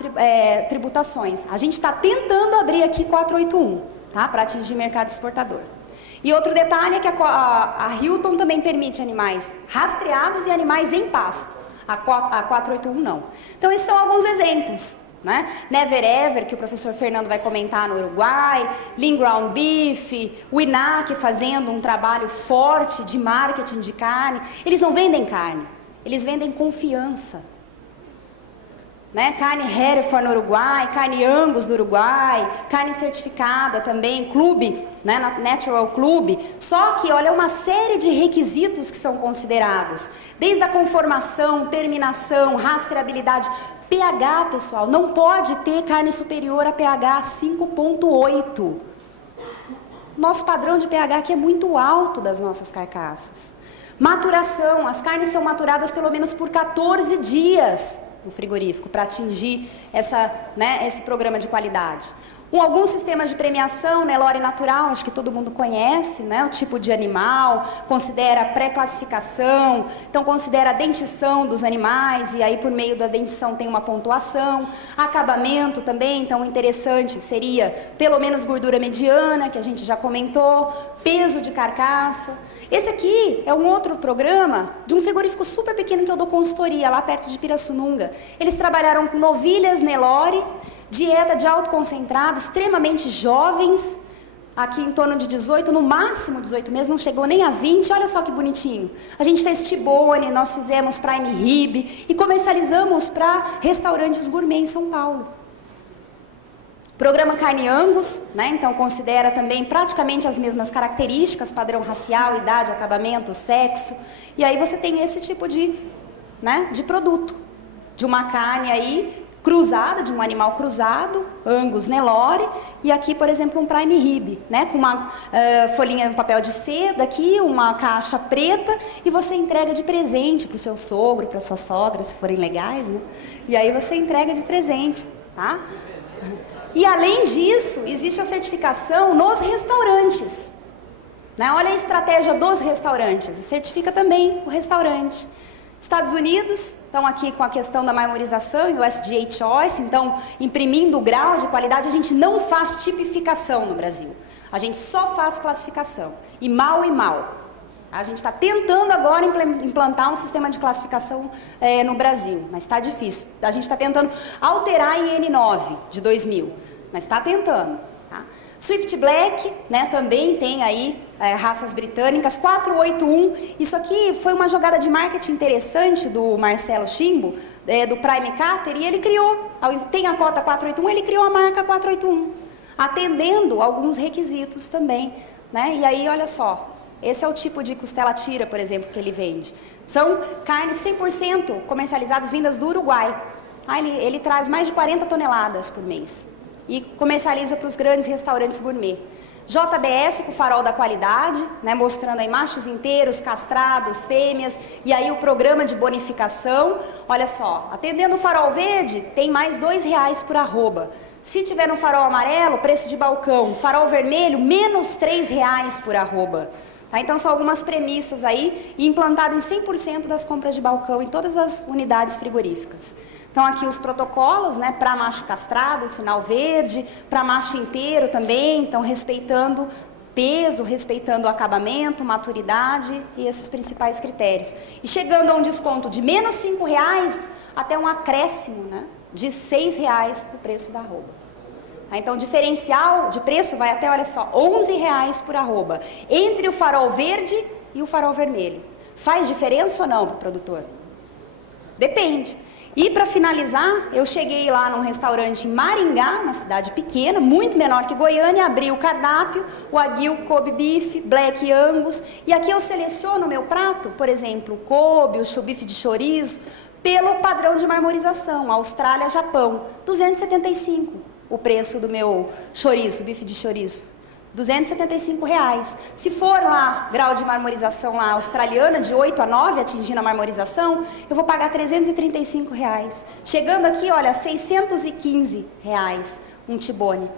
tributações. A gente está tentando abrir aqui 481, tá? Para atingir mercado exportador. E outro detalhe é que a Hilton também permite animais rastreados e animais em pasto. A 481 não. Então esses são alguns exemplos. Né? Never Ever, que o professor Fernando vai comentar no Uruguai, Lean Ground Beef, o INAC fazendo um trabalho forte de marketing de carne. Eles não vendem carne, eles vendem confiança. Né? Carne Hereford no Uruguai, carne Angus do Uruguai, carne certificada também, clube, né? Natural Club. Só que, olha, uma série de requisitos que são considerados, desde a conformação, terminação, rastreabilidade. pH, pessoal, não pode ter carne superior a pH 5,8. Nosso padrão de pH aqui é muito alto das nossas carcaças. Maturação, as carnes são maturadas pelo menos por 14 dias no frigorífico para atingir esse programa de qualidade. Alguns sistemas de premiação, Nelore natural, acho que todo mundo conhece, né? O tipo de animal, considera pré-classificação, então considera a dentição dos animais, e aí por meio da dentição tem uma pontuação. Acabamento também, então o interessante seria pelo menos gordura mediana, que a gente já comentou, peso de carcaça. Esse aqui é um outro programa de um frigorífico super pequeno que eu dou consultoria, lá perto de Pirassununga. Eles trabalharam com novilhas Nelore, dieta de alto concentrado, extremamente jovens, aqui em torno de 18, no máximo 18 meses, não chegou nem a 20, olha só que bonitinho. A gente fez T-bone, nós fizemos prime rib e comercializamos para restaurantes gourmet em São Paulo. Programa Carne Angus, né? Então considera também praticamente as mesmas características, padrão racial, idade, acabamento, sexo, e aí você tem esse tipo de, né, de produto, de uma carne aí cruzada, de um animal cruzado, Angus Nelore, e aqui, por exemplo, um prime rib, né, com uma folhinha de papel de seda aqui, uma caixa preta, e você entrega de presente para o seu sogro, para sua sogra, se forem legais, né? E aí você entrega de presente, tá? E além disso, existe a certificação nos restaurantes, né? Olha a estratégia dos restaurantes, certifica também o restaurante. Estados Unidos estão aqui com a questão da marmorização e o SDA Choice, então imprimindo o grau de qualidade. A gente não faz tipificação no Brasil, a gente só faz classificação, e mal. A gente está tentando agora implantar um sistema de classificação no Brasil, mas está difícil. A gente está tentando alterar em N9 de 2000, mas está tentando. Tá? Swift Black, né, também tem aí raças britânicas, 481, isso aqui foi uma jogada de marketing interessante do Marcelo Chimbo, do Prime Cutter, e ele criou, tem a cota 481, ele criou a marca 481, atendendo alguns requisitos também, né, e aí olha só, esse é o tipo de costela tira, por exemplo, que ele vende, são carnes 100% comercializadas vindas do Uruguai, ele traz mais de 40 toneladas por mês, e comercializa para os grandes restaurantes gourmet. JBS com farol da qualidade, né, mostrando aí machos inteiros, castrados, fêmeas, e aí o programa de bonificação, olha só, atendendo o farol verde, tem mais R$2 por arroba. Se tiver no farol amarelo, preço de balcão, farol vermelho, menos R$3 por arroba. Tá? Então são algumas premissas aí, implantado em 100% das compras de balcão em todas as unidades frigoríficas. Então aqui os protocolos, né, para macho castrado, sinal verde, para macho inteiro também, então respeitando peso, respeitando o acabamento, maturidade e esses principais critérios. E chegando a um desconto de menos R$5 até um acréscimo, né, de R$6 no preço da arroba. Então o diferencial de preço vai até, olha só, R$11 por arroba, entre o farol verde e o farol vermelho. Faz diferença ou não para o produtor? Depende. E para finalizar, eu cheguei lá num restaurante em Maringá, uma cidade pequena, muito menor que Goiânia, abri o cardápio, o Wagyu Kobe Beef, Black Angus, e aqui eu seleciono o meu prato, por exemplo, o Kobe, o chubife de chorizo, pelo padrão de marmorização, Austrália, Japão, R$275, o preço do meu chorizo, bife de chorizo. R$275. Se for lá, grau de marmorização lá australiana, de 8 a 9, atingindo a marmorização, eu vou pagar R$335. Chegando aqui, olha, R$615, um T-bone.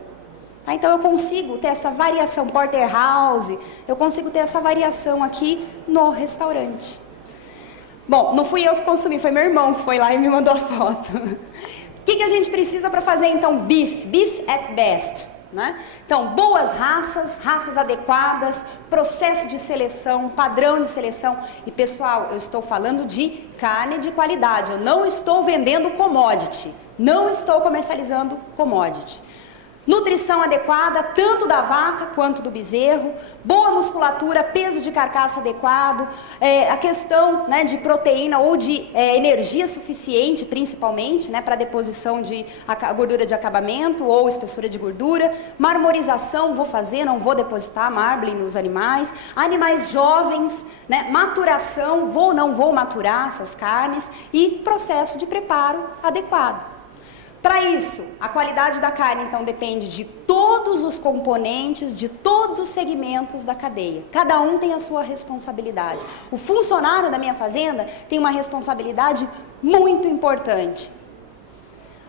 Tá? Então eu consigo ter essa variação, porterhouse, eu consigo ter essa variação aqui no restaurante. Bom, não fui eu que consumi, foi meu irmão que foi lá e me mandou a foto. O que a gente precisa para fazer então beef at best? Né? Então, boas raças, raças adequadas, processo de seleção, padrão de seleção. E pessoal, eu estou falando de carne de qualidade, eu não estou vendendo commodity, não estou comercializando commodity. Nutrição adequada, tanto da vaca quanto do bezerro, boa musculatura, peso de carcaça adequado, a questão, né, de proteína ou de energia suficiente, principalmente, né, para deposição de gordura de acabamento ou espessura de gordura, marmorização, vou fazer, não vou depositar marbling nos animais, animais jovens, né, maturação, vou ou não vou maturar essas carnes e processo de preparo adequado. Para isso, a qualidade da carne, então, depende de todos os componentes, de todos os segmentos da cadeia. Cada um tem a sua responsabilidade. O funcionário da minha fazenda tem uma responsabilidade muito importante.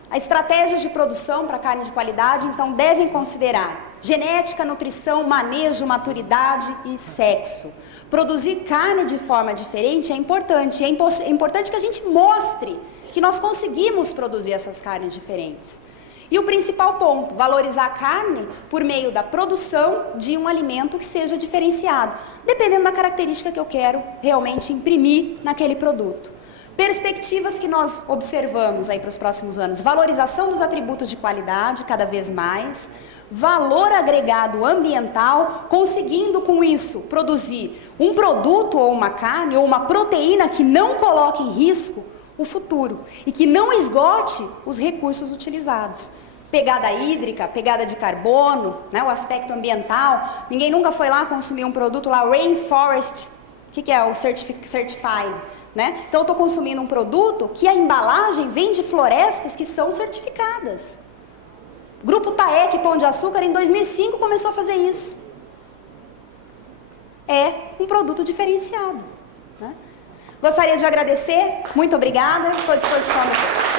As estratégias de produção para carne de qualidade, então, devem considerar genética, nutrição, manejo, maturidade e sexo. Produzir carne de forma diferente é importante. É importante que a gente mostre que nós conseguimos produzir essas carnes diferentes. E o principal ponto, valorizar a carne por meio da produção de um alimento que seja diferenciado, dependendo da característica que eu quero realmente imprimir naquele produto. Perspectivas que nós observamos aí para os próximos anos, valorização dos atributos de qualidade cada vez mais, valor agregado ambiental, conseguindo com isso produzir um produto ou uma carne ou uma proteína que não coloque em risco o futuro e que não esgote os recursos utilizados. Pegada hídrica, pegada de carbono, né, o aspecto ambiental. Ninguém nunca foi lá consumir um produto lá, Rainforest, o que é o Certified? Né? Então eu estou consumindo um produto que a embalagem vem de florestas que são certificadas. Grupo TAEC Pão de Açúcar em 2005 começou a fazer isso. É um produto diferenciado. Né? Gostaria de agradecer, muito obrigada, estou à disposição depois.